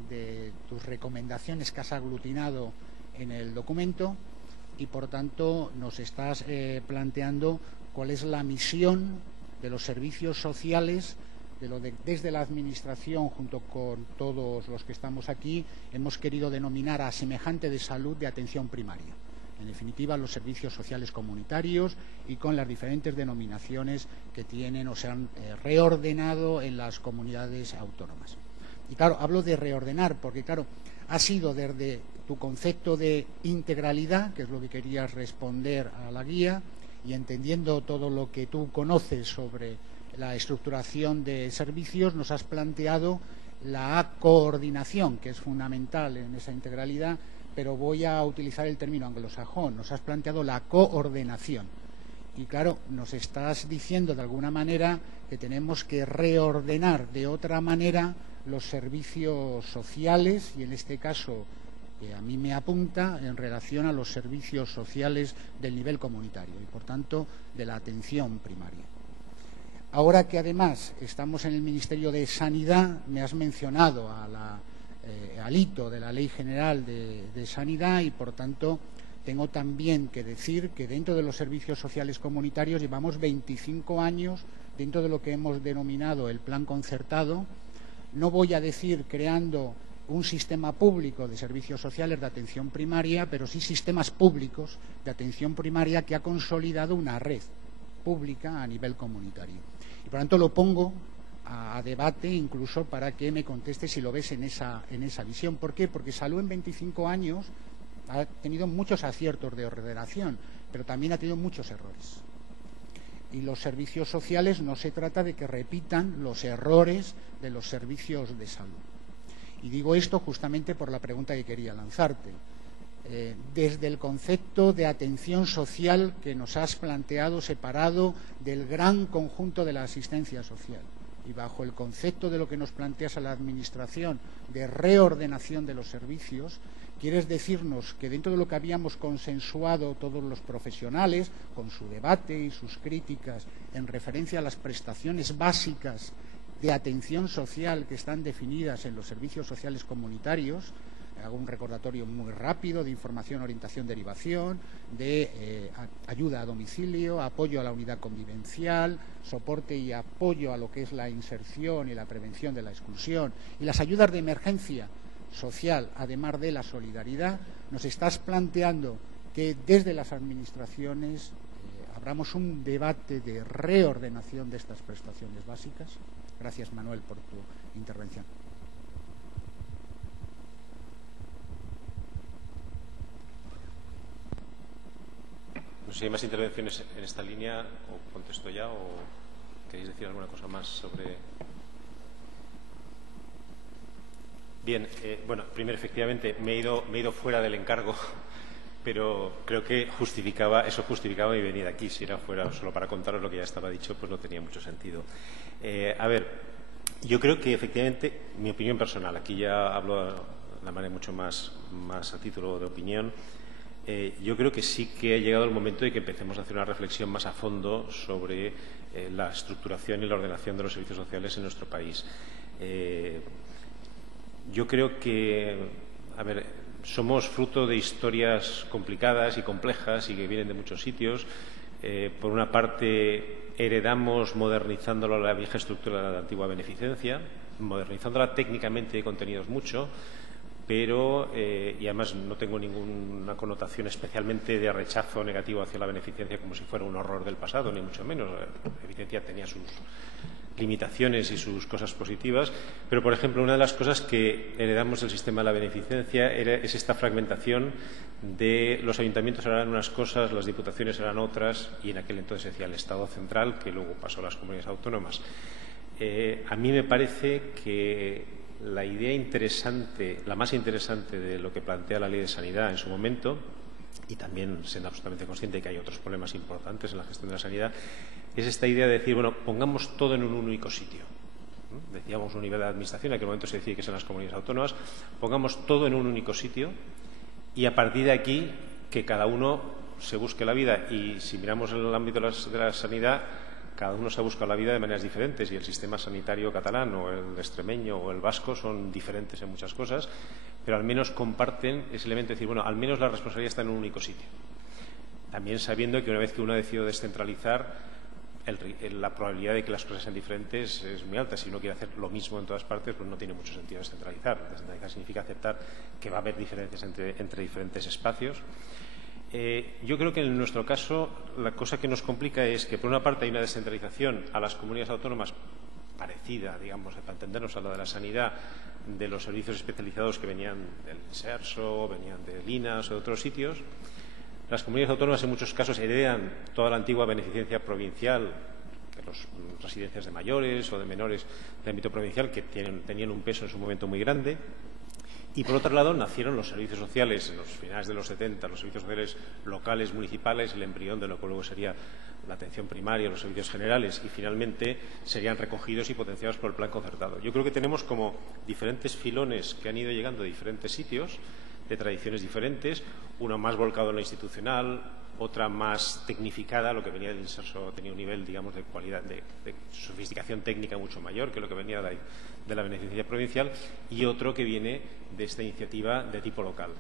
de tus recomendaciones que has aglutinado en el documento y, por tanto, nos estás planteando cuál es la misión de los servicios sociales, desde la Administración, junto con todos los que estamos aquí, hemos querido denominar a semejante de salud de atención primaria. En definitiva, los servicios sociales comunitarios y con las diferentes denominaciones que tienen o se han reordenado en las comunidades autónomas. Y claro, hablo de reordenar porque, claro, ha sido desde tu concepto de integralidad, que es lo que querías responder a la guía, y entendiendo todo lo que tú conoces sobre la estructuración de servicios, nos has planteado la coordinación, que es fundamental en esa integralidad, pero voy a utilizar el término anglosajón. Nos has planteado la coordinación. Y claro, nos estás diciendo de alguna manera que tenemos que reordenar de otra manera los servicios sociales, y en este caso que a mí me apunta en relación a los servicios sociales del nivel comunitario y, por tanto, de la atención primaria. Ahora que además estamos en el Ministerio de Sanidad, me has mencionado al hito de la Ley General de Sanidad y, por tanto, tengo también que decir que dentro de los servicios sociales comunitarios llevamos 25 años dentro de lo que hemos denominado el plan concertado. No voy a decir creando un sistema público de servicios sociales de atención primaria, pero sí sistemas públicos de atención primaria que ha consolidado una red pública a nivel comunitario. Y por tanto lo pongo a debate incluso para que me contestes si lo ves en esa visión. ¿Por qué? Porque Salud en 25 años ha tenido muchos aciertos de ordenación, pero también ha tenido muchos errores. Y los servicios sociales no se trata de que repitan los errores de los servicios de salud. Y digo esto justamente por la pregunta que quería lanzarte. Desde el concepto de atención social que nos has planteado separado del gran conjunto de la asistencia social y bajo el concepto de lo que nos planteas a la Administración de reordenación de los servicios, ¿quieres decirnos que dentro de lo que habíamos consensuado todos los profesionales, con su debate y sus críticas en referencia a las prestaciones básicas de atención social que están definidas en los servicios sociales comunitarios, hago un recordatorio muy rápido de información, orientación, derivación, de ayuda a domicilio, apoyo a la unidad convivencial, soporte y apoyo a lo que es la inserción y la prevención de la exclusión y las ayudas de emergencia social, además de la solidaridad? Nos estás planteando que desde las administraciones abramos un debate de reordenación de estas prestaciones básicas. Gracias, Manuel, por tu intervención. No sé si hay más intervenciones en esta línea, o contesto ya, o queréis decir alguna cosa más sobre... Bien, bueno, primero, efectivamente, me he ido fuera del encargo, pero creo que eso justificaba mi venida aquí. Si era fuera solo para contaros lo que ya estaba dicho, pues no tenía mucho sentido. A ver, yo creo que efectivamente, mi opinión personal, aquí ya hablo de una manera mucho más a título de opinión, yo creo que sí que ha llegado el momento de que empecemos a hacer una reflexión más a fondo sobre la estructuración y la ordenación de los servicios sociales en nuestro país. Yo creo que, a ver, somos fruto de historias complicadas y complejas y que vienen de muchos sitios. Por una parte, heredamos modernizándolo la vieja estructura de la antigua beneficencia, modernizándola técnicamente de contenidos mucho, pero, y además no tengo ninguna connotación especialmente de rechazo negativo hacia la beneficencia como si fuera un horror del pasado, ni mucho menos. La beneficencia tenía sus limitaciones y sus cosas positivas, pero, por ejemplo, una de las cosas que heredamos del sistema de la beneficencia es esta fragmentación de los ayuntamientos eran unas cosas, las diputaciones eran otras, y en aquel entonces decía el Estado central, que luego pasó a las comunidades autónomas. A mí me parece que la idea interesante, la más interesante de lo que plantea la Ley de Sanidad en su momento, y también siendo absolutamente consciente de que hay otros problemas importantes en la gestión de la sanidad, es esta idea de decir, bueno, pongamos todo en un único sitio. Decíamos un nivel de administración, en aquel momento se decía que son las comunidades autónomas, pongamos todo en un único sitio y a partir de aquí que cada uno se busque la vida, y si miramos el ámbito de la sanidad, cada uno se ha buscado la vida de maneras diferentes, y el sistema sanitario catalán o el extremeño o el vasco son diferentes en muchas cosas, pero al menos comparten ese elemento de decir, bueno, al menos la responsabilidad está en un único sitio. También sabiendo que una vez que uno ha decidido descentralizar, la probabilidad de que las cosas sean diferentes es muy alta. Si uno quiere hacer lo mismo en todas partes, pues no tiene mucho sentido descentralizar. Descentralizar significa aceptar que va a haber diferencias entre diferentes espacios. Yo creo que en nuestro caso la cosa que nos complica es que por una parte hay una descentralización a las comunidades autónomas parecida, digamos, para entendernos, a la de la sanidad, de los servicios especializados que venían del INSERSO, venían de Linas o de otros sitios. Las comunidades autónomas en muchos casos heredan toda la antigua beneficencia provincial de las residencias de mayores o de menores de ámbito provincial, que tenían un peso en su momento muy grande. Y por otro lado nacieron los servicios sociales en los finales de los 70, los servicios sociales locales, municipales, el embrión de lo que luego sería la atención primaria, los servicios generales, y finalmente serían recogidos y potenciados por el plan concertado. Yo creo que tenemos como diferentes filones que han ido llegando de diferentes sitios, de tradiciones diferentes, uno más volcado en lo institucional, otra más tecnificada. Lo que venía del INSERSO tenía un nivel, digamos, de cualidad, de sofisticación técnica mucho mayor que lo que venía de la beneficencia provincial, y otro que viene de esta iniciativa de tipo local.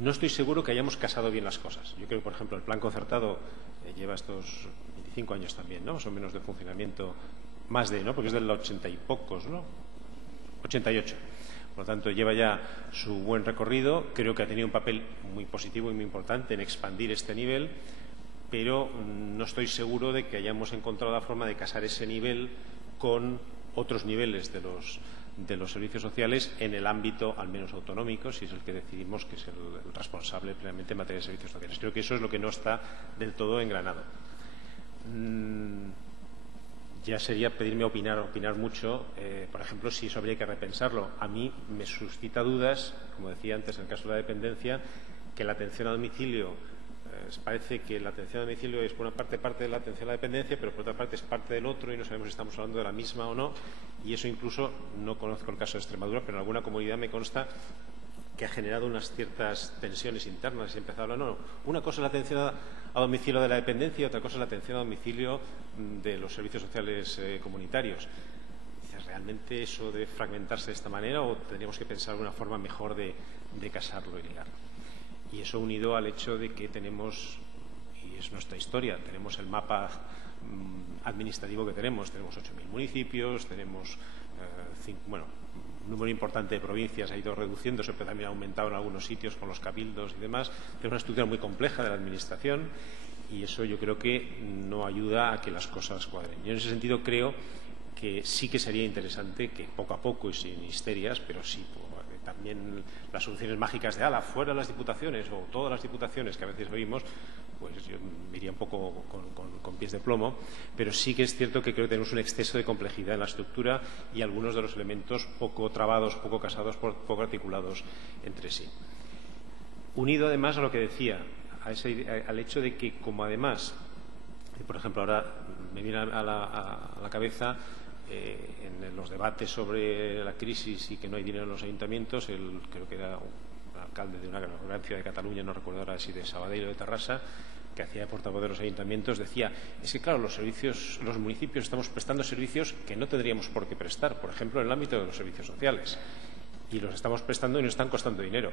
No estoy seguro que hayamos casado bien las cosas. Yo creo que, por ejemplo, el plan concertado lleva estos 25 años también, ¿no? Más o menos de funcionamiento, más de, ¿no? Porque es del 80 y pocos, ¿no? 88. Por lo tanto, lleva ya su buen recorrido. Creo que ha tenido un papel muy positivo y muy importante en expandir este nivel, pero no estoy seguro de que hayamos encontrado la forma de casar ese nivel con otros niveles de los servicios sociales en el ámbito, al menos autonómico, si es el que decidimos que es el responsable plenamente en materia de servicios sociales. Creo que eso es lo que no está del todo engranado. Ya sería pedirme opinar mucho. Por ejemplo, si eso habría que repensarlo. A mí me suscita dudas, como decía antes, en el caso de la dependencia, que la atención a domicilio, parece que la atención a domicilio es por una parte de la atención a la dependencia, pero por otra parte es parte del otro, y no sabemos si estamos hablando de la misma o no. Y eso incluso, no conozco el caso de Extremadura, pero en alguna comunidad me consta que ha generado unas ciertas tensiones internas. Se ha empezado a hablar, no, una cosa es la atención a domicilio de la dependencia y otra cosa es la atención a domicilio de los servicios sociales comunitarios. ¿Realmente eso debe fragmentarse de esta manera, o tendríamos que pensar una forma mejor de casarlo y ligarlo? Y eso unido al hecho de que tenemos, y es nuestra historia, tenemos el mapa administrativo que tenemos 8.000 municipios, tenemos un número importante de provincias, ha ido reduciéndose, pero también ha aumentado en algunos sitios con los cabildos y demás. Tenemos una estructura muy compleja de la administración, y eso yo creo que no ayuda a que las cosas cuadren. Yo en ese sentido creo que sí que sería interesante que poco a poco y sin histerias, pero sí también las soluciones mágicas de fuera las diputaciones o todas las diputaciones que a veces oímos, pues yo me iría un poco con pies de plomo, pero sí que es cierto que creo que tenemos un exceso de complejidad en la estructura y algunos de los elementos poco trabados, poco casados, poco articulados entre sí. Unido además a lo que decía, al hecho de que, como además, por ejemplo, ahora me viene a la cabeza en los debates sobre la crisis y que no hay dinero en los ayuntamientos, creo que era un alcalde de una gran ciudad de Cataluña, no recuerdo ahora si de Sabadell o de Terrassa, que hacía de portavoz de los ayuntamientos, decía, es que claro, los municipios estamos prestando servicios que no tendríamos por qué prestar, por ejemplo, en el ámbito de los servicios sociales, y los estamos prestando y nos están costando dinero.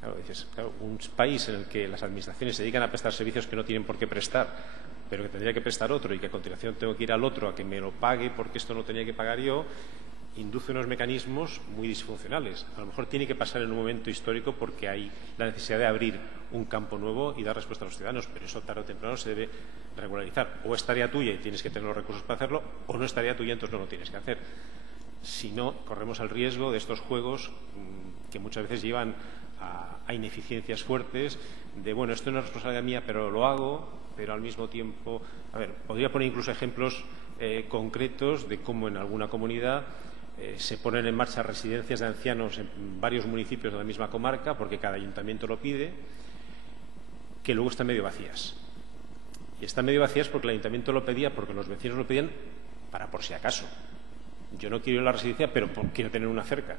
Claro, dices, claro, un país en el que las administraciones se dedican a prestar servicios que no tienen por qué prestar, pero que tendría que prestar otro, y que a continuación tengo que ir al otro a que me lo pague porque esto no tenía que pagar yo, induce unos mecanismos muy disfuncionales. A lo mejor tiene que pasar en un momento histórico porque hay la necesidad de abrir un campo nuevo y dar respuesta a los ciudadanos, pero eso tarde o temprano se debe regularizar. O es tarea tuya y tienes que tener los recursos para hacerlo, o no es tarea tuya, entonces no lo tienes que hacer. Si no, corremos el riesgo de estos juegos que muchas veces llevan a ineficiencias fuertes de, bueno, esto no es responsabilidad mía, pero lo hago, pero al mismo tiempo... A ver, podría poner incluso ejemplos concretos de cómo en alguna comunidad se ponen en marcha residencias de ancianos en varios municipios de la misma comarca, porque cada ayuntamiento lo pide, que luego están medio vacías. Y están medio vacías porque el ayuntamiento lo pedía, porque los vecinos lo pedían para por si acaso. Yo no quiero ir a la residencia, pero quiero tener una cerca.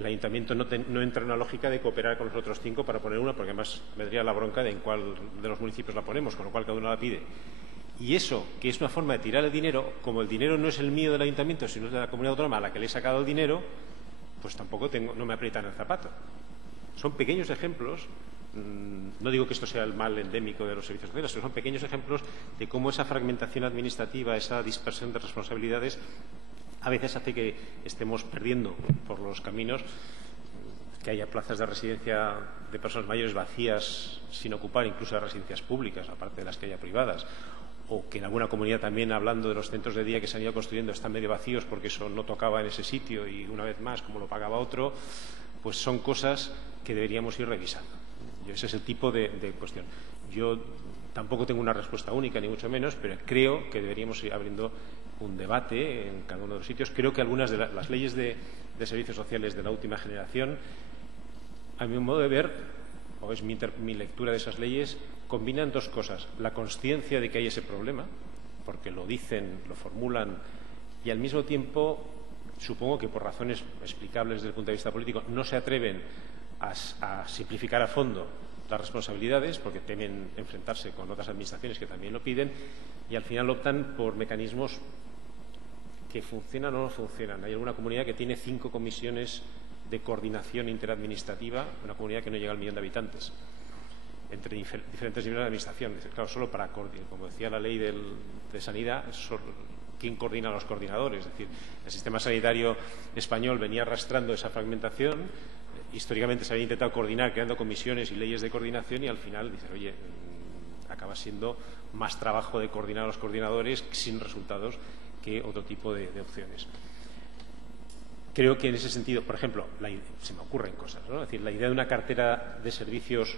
el ayuntamiento no entra en una lógica de cooperar con los otros 5 para poner una, porque además vendría la bronca de en cuál de los municipios la ponemos, con lo cual cada uno la pide. Y eso, que es una forma de tirar el dinero, como el dinero no es el mío del ayuntamiento, sino es de la comunidad autónoma a la que le he sacado el dinero, pues tampoco no me aprietan el zapato. Son pequeños ejemplos, no digo que esto sea el mal endémico de los servicios sociales, pero son pequeños ejemplos de cómo esa fragmentación administrativa, esa dispersión de responsabilidades, a veces hace que estemos perdiendo por los caminos, que haya plazas de residencia de personas mayores vacías sin ocupar, incluso de residencias públicas, aparte de las que haya privadas, o que en alguna comunidad también, hablando de los centros de día que se han ido construyendo, están medio vacíos porque eso no tocaba en ese sitio y una vez más, como lo pagaba otro, pues son cosas que deberíamos ir revisando. Y ese es el tipo de cuestión. Yo tampoco tengo una respuesta única, ni mucho menos, pero creo que deberíamos ir abriendo un debate en cada uno de los sitios. Creo que algunas de las leyes de servicios sociales de la última generación, a mi modo de ver, o es mi lectura de esas leyes, combinan dos cosas. La consciencia de que hay ese problema, porque lo dicen, lo formulan, y al mismo tiempo, supongo que por razones explicables desde el punto de vista político, no se atreven a simplificar a fondo las responsabilidades, porque temen enfrentarse con otras administraciones que también lo piden, y al final optan por mecanismos que funcionan o no funcionan. Hay alguna comunidad que tiene 5 comisiones de coordinación interadministrativa, una comunidad que no llega al 1.000.000 de habitantes, entre diferentes niveles de administración. Claro, solo para coordinar, como decía la ley de sanidad, ¿quién coordina a los coordinadores? Es decir, el sistema sanitario español venía arrastrando esa fragmentación. Históricamente se había intentado coordinar creando comisiones y leyes de coordinación y al final dices, oye, acaba siendo más trabajo de coordinar a los coordinadores sin resultados que otro tipo de opciones. Creo que en ese sentido, por ejemplo, se me ocurren cosas, ¿no? Es decir, la idea de una cartera de servicios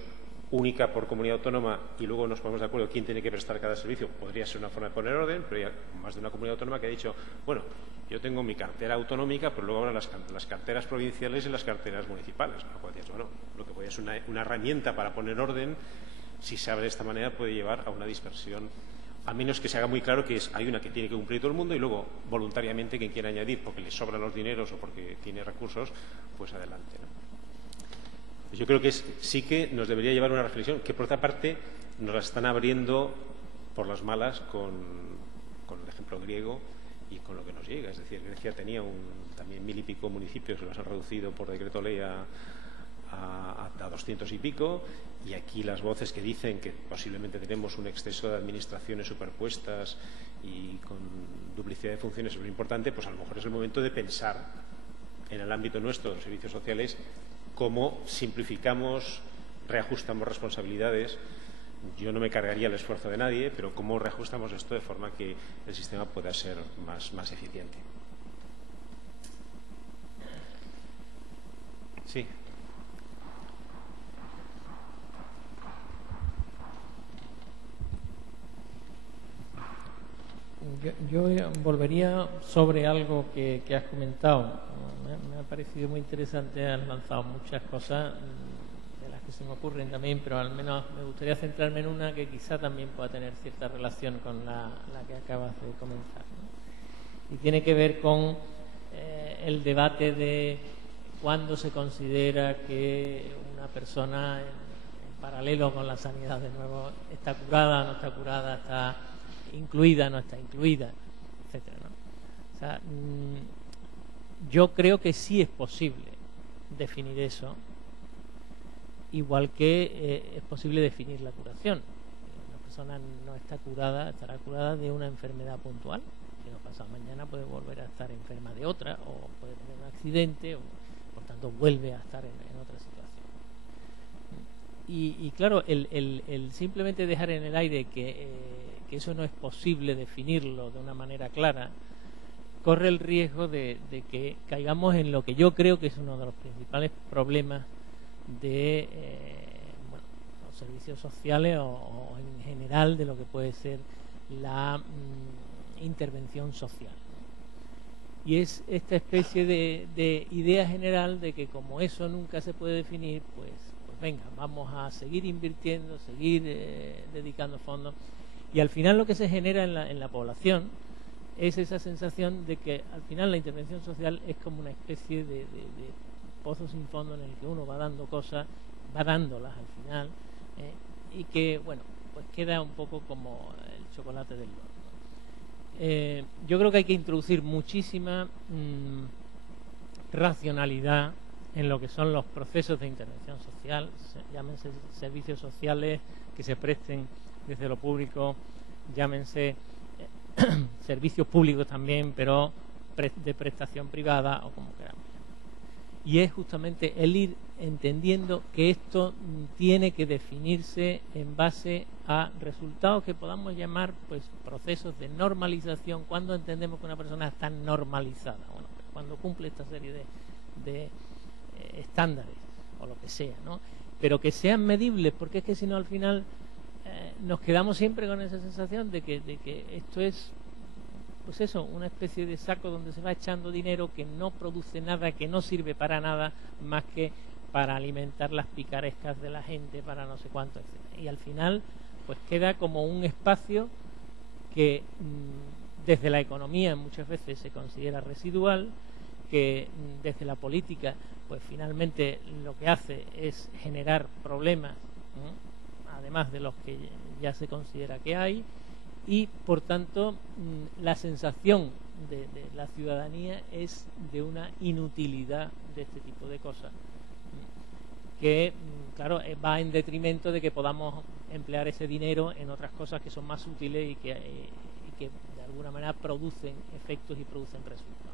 única por comunidad autónoma y luego nos ponemos de acuerdo quién tiene que prestar cada servicio, podría ser una forma de poner orden, pero hay más de una comunidad autónoma que ha dicho, bueno, yo tengo mi cartera autonómica, pero luego habrá las carteras provinciales y las carteras municipales. Bueno, lo que puede ser una herramienta para poner orden, si se abre de esta manera, puede llevar a una dispersión, a menos que se haga muy claro que hay una que tiene que cumplir todo el mundo y luego voluntariamente quien quiera añadir porque le sobran los dineros o porque tiene recursos, pues adelante, ¿no? Yo creo que sí que nos debería llevar una reflexión que, por otra parte, nos la están abriendo por las malas con el ejemplo griego y con lo que nos llega. Es decir, Grecia tenía también 1.000 y pico municipios que los han reducido por decreto ley a 200 y pico, y aquí las voces que dicen que posiblemente tenemos un exceso de administraciones superpuestas y con duplicidad de funciones es muy importante, pues a lo mejor es el momento de pensar en el ámbito nuestro de los servicios sociales cómo simplificamos, reajustamos responsabilidades. Yo no me cargaría el esfuerzo de nadie, pero cómo reajustamos esto de forma que el sistema pueda ser más eficiente. Sí. Yo volvería sobre algo que has comentado. Me ha parecido muy interesante, has lanzado muchas cosas de las que se me ocurren también, pero al menos me gustaría centrarme en una que quizá también pueda tener cierta relación con la que acabas de comentar, ¿no? Y tiene que ver con el debate de cuándo se considera que una persona, en paralelo con la sanidad, de nuevo, está curada, no está curada, está incluida, no está incluida, etcétera, ¿no? O sea, yo creo que sí es posible definir eso, igual que es posible definir la curación. Una persona no está curada, estará curada de una enfermedad puntual, que no pasado mañana puede volver a estar enferma de otra, o puede tener un accidente, o por tanto vuelve a estar en otra situación. Y claro, el simplemente dejar en el aire que eso no es posible definirlo de una manera clara, corre el riesgo de que caigamos en lo que yo creo que es uno de los principales problemas de los servicios sociales o en general de lo que puede ser la intervención social. Y es esta especie de idea general de que como eso nunca se puede definir, pues venga, vamos a seguir invirtiendo, seguir dedicando fondos, y al final lo que se genera en la población es esa sensación de que al final la intervención social es como una especie de pozo sin fondo en el que uno va dando cosas, va dándolas al final, y que, bueno, pues queda un poco como el chocolate del horno. Yo creo que hay que introducir muchísima racionalidad en lo que son los procesos de intervención social, llámense servicios sociales que se presten desde lo público, llámense servicios públicos también, pero de prestación privada o como queramos. Y es justamente el ir entendiendo que esto tiene que definirse en base a resultados que podamos llamar pues procesos de normalización. Cuando entendemos que una persona está normalizada, bueno, pues cuando cumple esta serie de estándares o lo que sea, ¿no? Pero que sean medibles, porque es que si no al final nos quedamos siempre con esa sensación de que esto es, pues eso, una especie de saco donde se va echando dinero que no produce nada, que no sirve para nada más que para alimentar las picarescas de la gente, para no sé cuánto, etc. Y al final pues queda como un espacio que desde la economía muchas veces se considera residual, que desde la política pues finalmente lo que hace es generar problemas, ¿no?, además de los que ya se considera que hay, y por tanto la sensación de la ciudadanía es de una inutilidad de este tipo de cosas, que claro va en detrimento de que podamos emplear ese dinero en otras cosas que son más útiles y que de alguna manera producen efectos y producen resultados.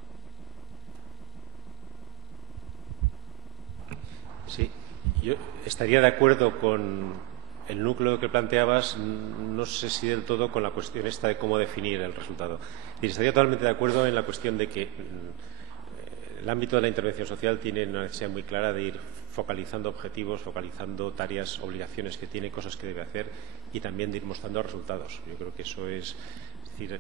Sí, yo estaría de acuerdo con el núcleo que planteabas, no sé si del todo con la cuestión esta de cómo definir el resultado. Y estaría totalmente de acuerdo en la cuestión de que el ámbito de la intervención social tiene una necesidad muy clara de ir focalizando objetivos, focalizando tareas, obligaciones que tiene, cosas que debe hacer, y también de ir mostrando resultados. Yo creo que eso es decir,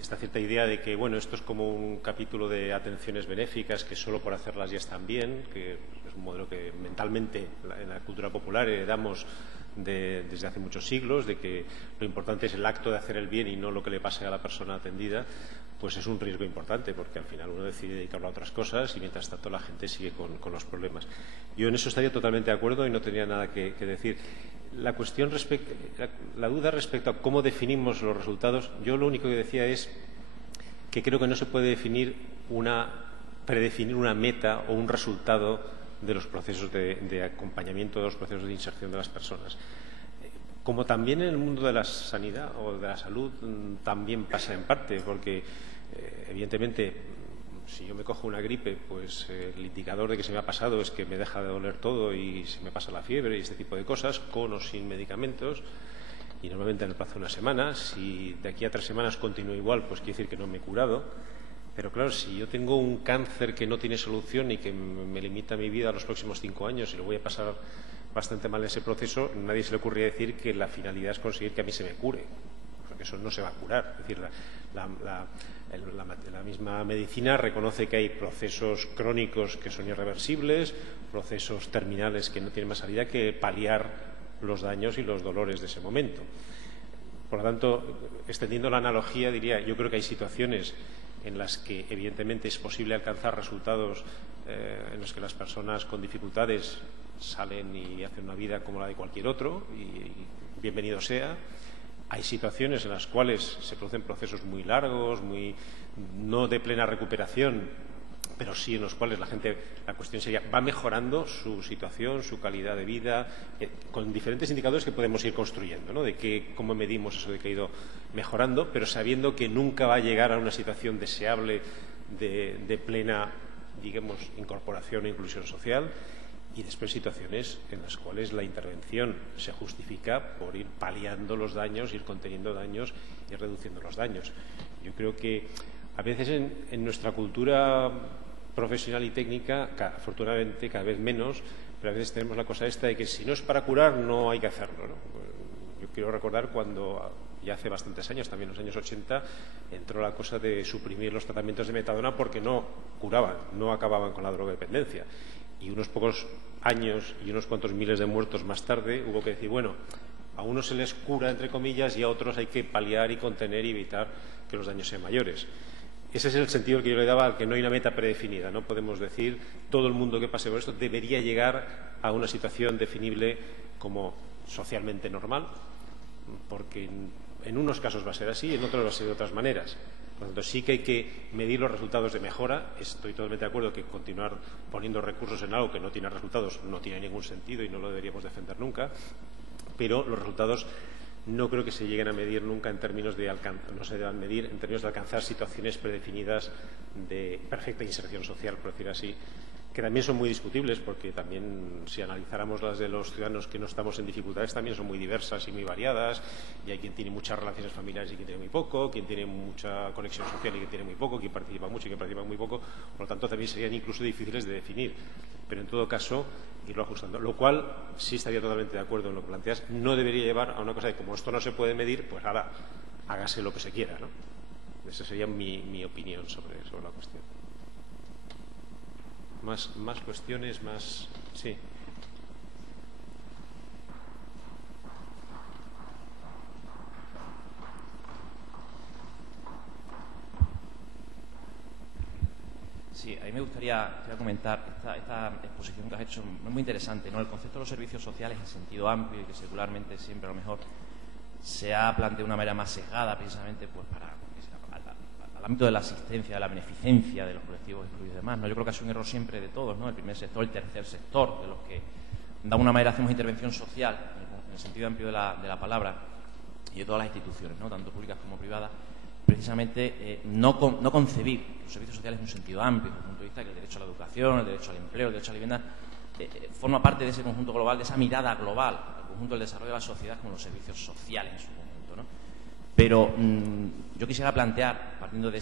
esta cierta idea de que bueno, esto es como un capítulo de atenciones benéficas que solo por hacerlas ya están bien, que es un modelo que mentalmente en la cultura popular heredamos desde hace muchos siglos, de que lo importante es el acto de hacer el bien y no lo que le pase a la persona atendida, pues es un riesgo importante, porque al final uno decide dedicarlo a otras cosas y mientras tanto la gente sigue con los problemas. Yo en eso estaría totalmente de acuerdo y no tenía nada que decir. La cuestión la duda respecto a cómo definimos los resultados, yo lo único que decía es que creo que no se puede predefinir una meta o un resultado de los procesos de acompañamiento, de los procesos de inserción de las personas. Como también en el mundo de la sanidad o de la salud también pasa en parte, porque evidentemente si yo me cojo una gripe, pues el indicador de que se me ha pasado es que me deja de doler todo y se me pasa la fiebre y este tipo de cosas, con o sin medicamentos, y normalmente en el plazo de una semana. Si de aquí a 3 semanas continúo igual, pues quiere decir que no me he curado. Pero claro, si yo tengo un cáncer que no tiene solución y que me limita mi vida a los próximos 5 años y lo voy a pasar bastante mal en ese proceso, nadie se le ocurría decir que la finalidad es conseguir que a mí se me cure, porque eso no se va a curar. Es decir, la misma medicina reconoce que hay procesos crónicos que son irreversibles, procesos terminales que no tienen más salida que paliar los daños y los dolores de ese momento. Por lo tanto, extendiendo la analogía, diría, yo creo que hay situaciones en las que evidentemente es posible alcanzar resultados en los que las personas con dificultades salen y hacen una vida como la de cualquier otro, y bienvenido sea. Hay situaciones en las cuales se producen procesos muy largos, no de plena recuperación, pero sí en los cuales la cuestión sería, va mejorando su situación, su calidad de vida, con diferentes indicadores que podemos ir construyendo, ¿no? Cómo medimos eso de que ha ido mejorando, pero sabiendo que nunca va a llegar a una situación deseable de plena, digamos, incorporación e inclusión social. Y después situaciones en las cuales la intervención se justifica por ir paliando los daños, ir conteniendo daños y reduciendo los daños. Yo creo que a veces en nuestra cultura profesional y técnica, afortunadamente cada vez menos, pero a veces tenemos la cosa esta de que si no es para curar no hay que hacerlo, ¿no? Yo quiero recordar cuando ya hace bastantes años, también en los años 80, entró la cosa de suprimir los tratamientos de metadona porque no curaban, no acababan con la drogodependencia. Y unos pocos años y unos cuantos miles de muertos más tarde hubo que decir, bueno, a unos se les cura, entre comillas, y a otros hay que paliar y contener y evitar que los daños sean mayores. ese es el sentido que yo le daba al que no hay una meta predefinida. No podemos decir todo el mundo que pase por esto debería llegar a una situación definible como socialmente normal, porque en unos casos va a ser así, en otros va a ser de otras maneras. Por lo tanto, sí que hay que medir los resultados de mejora. Estoy totalmente de acuerdo que continuar poniendo recursos en algo que no tiene resultados no tiene ningún sentido y no lo deberíamos defender nunca, pero los resultados no creo que se lleguen a medir nunca en términos de no se deban medir en términos de alcanzar situaciones predefinidas de perfecta inserción social, por decir así, que también son muy discutibles, porque también, si analizáramos las de los ciudadanos que no estamos en dificultades, también son muy diversas y muy variadas, y hay quien tiene muchas relaciones familiares y quien tiene muy poco, quien tiene mucha conexión social y quien tiene muy poco, quien participa mucho y quien participa muy poco, por lo tanto también serían incluso difíciles de definir, pero en todo caso irlo ajustando, lo cual sí estaría totalmente de acuerdo en lo que planteas, no debería llevar a una cosa de como esto no se puede medir, pues ahora hágase lo que se quiera, ¿no? Esa sería mi opinión sobre la cuestión. Más cuestiones, más... Sí. Sí, a mí me gustaría comentar esta exposición que has hecho, muy interesante, ¿no? El concepto de los servicios sociales en sentido amplio y que secularmente siempre a lo mejor se ha planteado de una manera más sesgada precisamente pues al ámbito de la asistencia, de la beneficencia de los colectivos excluidos y demás, ¿no? Yo creo que ha sido un error siempre de todos, ¿no? El primer sector, el tercer sector, de los que de alguna manera hacemos intervención social en el sentido amplio de la palabra y de todas las instituciones, ¿no? Tanto públicas como privadas, precisamente no concebir los servicios sociales en un sentido amplio, desde el punto de vista que el derecho a la educación, el derecho al empleo, el derecho a la vivienda forma parte de ese conjunto global, de esa mirada global al conjunto del desarrollo de la sociedad como los servicios sociales en su conjunto, ¿no? Pero yo quisiera plantear, partiendo de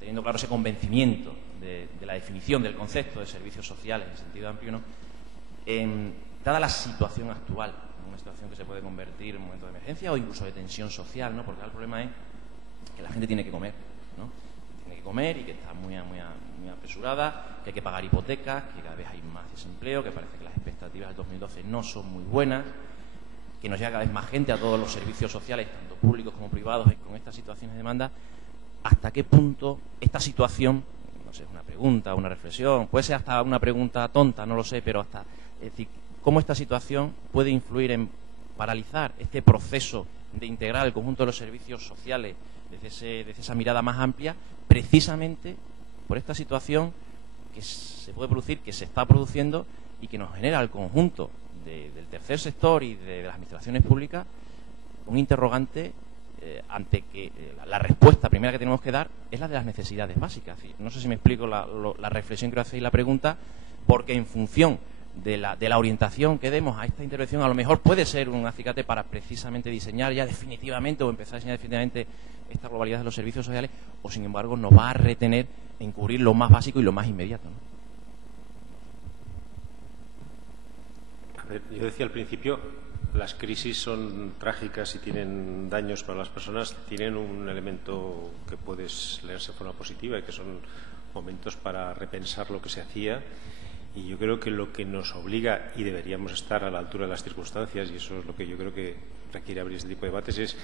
teniendo claro ese convencimiento de la definición del concepto de servicios sociales en sentido amplio, ¿no? Dada la situación actual, una situación que se puede convertir en un momento de emergencia o incluso de tensión social, ¿no? Porque el problema es que la gente tiene que comer, ¿no? Tiene que comer y que está muy apresurada, que hay que pagar hipotecas, que cada vez hay más desempleo, que parece que las expectativas del 2012 no son muy buenas, que nos llega cada vez más gente a todos los servicios sociales, tanto públicos como privados, con estas situaciones de demanda. ¿Hasta qué punto esta situación, no sé, es una pregunta, una reflexión, puede ser hasta una pregunta tonta, no lo sé, pero es decir, cómo esta situación puede influir en paralizar este proceso de integrar el conjunto de los servicios sociales desde esa mirada más amplia, precisamente por esta situación que se puede producir, que se está produciendo y que nos genera al conjunto del tercer sector y de las administraciones públicas un interrogante ante que la respuesta primera que tenemos que dar es la de las necesidades básicas. No sé si me explico la reflexión que quiero hacer y la pregunta, porque en función de la orientación que demos a esta intervención, a lo mejor puede ser un acicate para precisamente diseñar ya definitivamente o empezar a diseñar definitivamente esta globalidad de los servicios sociales, o sin embargo nos va a retener en cubrir lo más básico y lo más inmediato, ¿no? Yo decía al principio, las crisis son trágicas y tienen daños para las personas, tienen un elemento que puedes leerse de forma positiva y que son momentos para repensar lo que se hacía, y yo creo que lo que nos obliga, y deberíamos estar a la altura de las circunstancias, y eso es lo que yo creo que requiere abrir este tipo de debates, es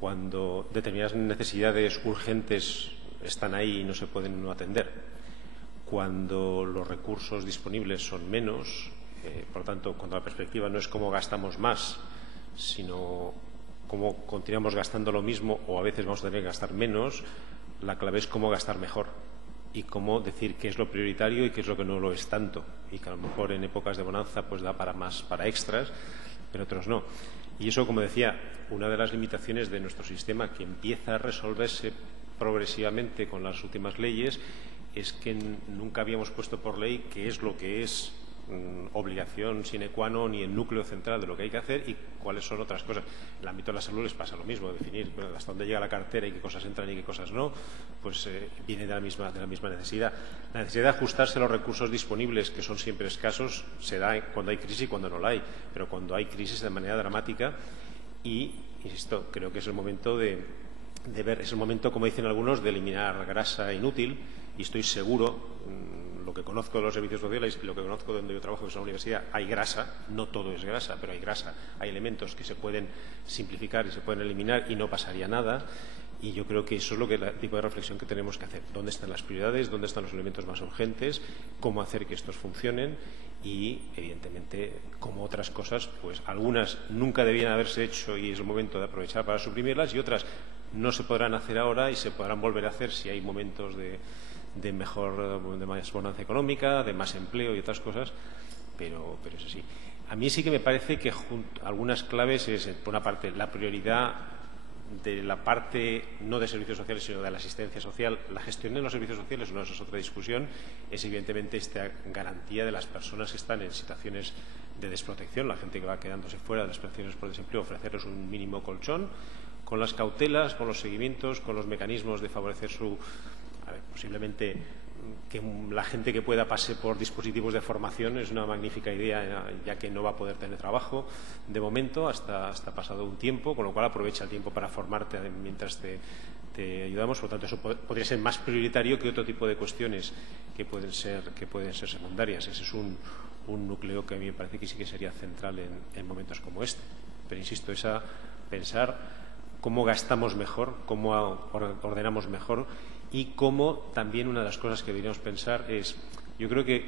cuando determinadas necesidades urgentes están ahí y no se pueden no atender, cuando los recursos disponibles son menos. Por lo tanto, cuando la perspectiva no es cómo gastamos más, sino cómo continuamos gastando lo mismo o a veces vamos a tener que gastar menos, la clave es cómo gastar mejor y cómo decir qué es lo prioritario y qué es lo que no lo es tanto, y que a lo mejor en épocas de bonanza pues da para más, para extras, pero otros no. Y eso, como decía, una de las limitaciones de nuestro sistema, que empieza a resolverse progresivamente con las últimas leyes, es que nunca habíamos puesto por ley qué es lo que es obligación sine qua non y el núcleo central de lo que hay que hacer y cuáles son otras cosas. En el ámbito de la salud les pasa lo mismo, definir hasta dónde llega la cartera y qué cosas entran y qué cosas no, pues viene de la misma necesidad. La necesidad de ajustarse a los recursos disponibles, que son siempre escasos, se da cuando hay crisis y cuando no la hay, pero cuando hay crisis de manera dramática. Y, insisto, creo que es el momento de ver, es el momento, como dicen algunos, de eliminar grasa inútil, y estoy seguro, lo que conozco de los servicios sociales y lo que conozco de donde yo trabajo, que es la universidad, hay grasa, no todo es grasa, pero hay grasa, hay elementos que se pueden simplificar y se pueden eliminar y no pasaría nada, Y yo creo que eso es el tipo de reflexión que tenemos que hacer. ¿Dónde están las prioridades? ¿Dónde están los elementos más urgentes? ¿Cómo hacer que estos funcionen? Y, evidentemente, como otras cosas, pues algunas nunca debían haberse hecho y es el momento de aprovechar para suprimirlas, y otras no se podrán hacer ahora y se podrán volver a hacer si hay momentos de más bonanza económica, de más empleo y otras cosas, pero eso sí. A mí sí que me parece que algunas claves es, por una parte, la prioridad de la parte no de servicios sociales sino de la asistencia social. La gestión de los servicios sociales, no, eso es otra discusión, es evidentemente esta garantía de las personas que están en situaciones de desprotección, la gente que va quedándose fuera de las prestaciones por desempleo, ofrecerles un mínimo colchón, con las cautelas, con los seguimientos, con los mecanismos de favorecer posiblemente que la gente que pueda pase por dispositivos de formación es una magnífica idea, ya que no va a poder tener trabajo de momento hasta pasado un tiempo, con lo cual aprovecha el tiempo para formarte mientras te ayudamos. Por lo tanto, eso podría ser más prioritario que otro tipo de cuestiones que pueden ser secundarias. Ese es un núcleo que a mí me parece que sí que sería central en momentos como este. Pero insisto, es a pensar cómo gastamos mejor, cómo ordenamos mejor. Y cómo también una de las cosas que deberíamos pensar es, yo creo que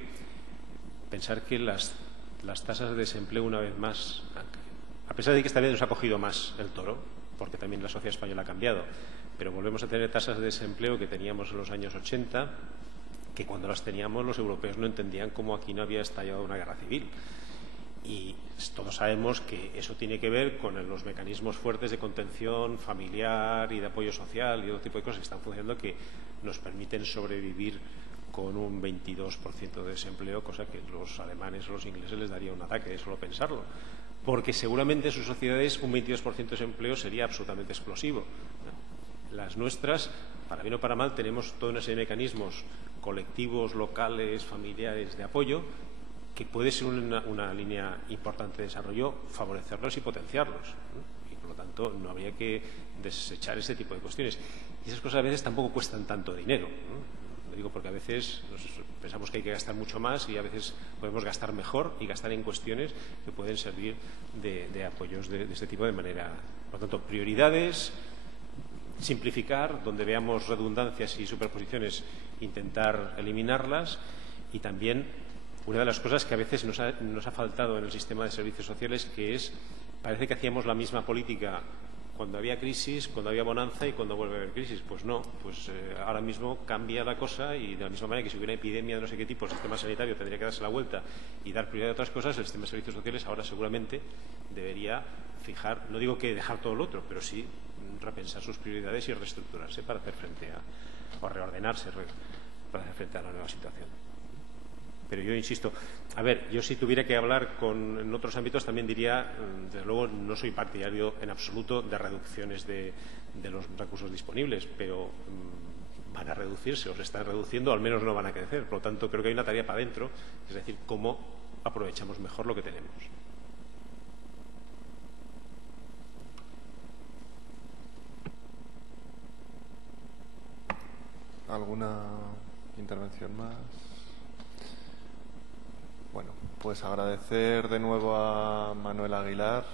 pensar que las tasas de desempleo una vez más, a pesar de que esta vez nos ha cogido más el toro, porque también la sociedad española ha cambiado, pero volvemos a tener tasas de desempleo que teníamos en los años 80, que cuando las teníamos los europeos no entendían cómo aquí no había estallado una guerra civil. Y todos sabemos que eso tiene que ver con los mecanismos fuertes de contención familiar y de apoyo social y otro tipo de cosas que están funcionando, que nos permiten sobrevivir con un 22% de desempleo, cosa que los alemanes o los ingleses les daría un ataque de solo pensarlo. Porque seguramente en sus sociedades un 22% de desempleo sería absolutamente explosivo. Las nuestras, para bien o para mal, tenemos toda una serie de mecanismos colectivos, locales, familiares de apoyo, que puede ser una línea importante de desarrollo, favorecerlos y potenciarlos, ¿no? Y por lo tanto no habría que desechar ese tipo de cuestiones. Y esas cosas a veces tampoco cuestan tanto dinero, ¿no? Lo digo porque a veces pensamos que hay que gastar mucho más y a veces podemos gastar mejor y gastar en cuestiones que pueden servir de apoyos de este tipo de manera. Por lo tanto, prioridades, simplificar, donde veamos redundancias y superposiciones, intentar eliminarlas, y también una de las cosas que a veces nos ha faltado en el sistema de servicios sociales, que es, parece que hacíamos la misma política cuando había crisis, cuando había bonanza y cuando vuelve a haber crisis. Pues no, pues ahora mismo cambia la cosa, y de la misma manera que si hubiera una epidemia de no sé qué tipo, el sistema sanitario tendría que darse la vuelta y dar prioridad a otras cosas, el sistema de servicios sociales ahora seguramente debería fijar, no digo que dejar todo lo otro, pero sí repensar sus prioridades y reestructurarse para hacer frente o reordenarse para hacer frente a la nueva situación. Pero yo insisto, a ver, yo si tuviera que hablar en otros ámbitos también diría, desde luego no soy partidario en absoluto de reducciones de los recursos disponibles, pero van a reducirse o se están reduciendo, al menos no van a crecer. Por lo tanto, creo que hay una tarea para adentro, es decir, cómo aprovechamos mejor lo que tenemos. ¿Alguna intervención más? Bueno, pues agradecer de nuevo a Manuel Aguilar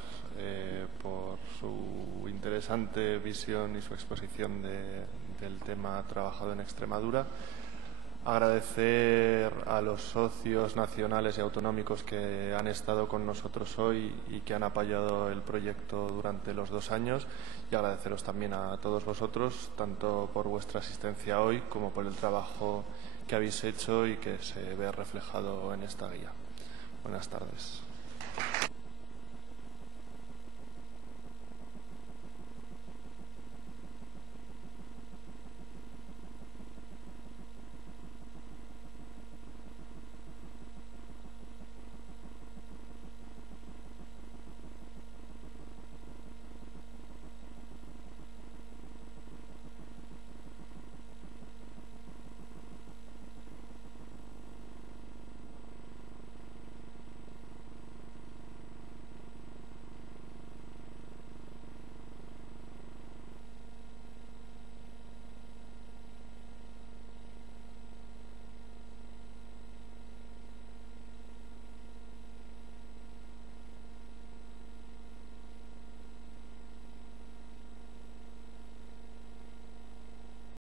por su interesante visión y su exposición del tema trabajado en Extremadura. Agradecer a los socios nacionales y autonómicos que han estado con nosotros hoy y que han apoyado el proyecto durante los 2 años, y agradeceros también a todos vosotros, tanto por vuestra asistencia hoy como por el trabajo que habéis hecho y que se ve reflejado en esta guía. Buenas tardes.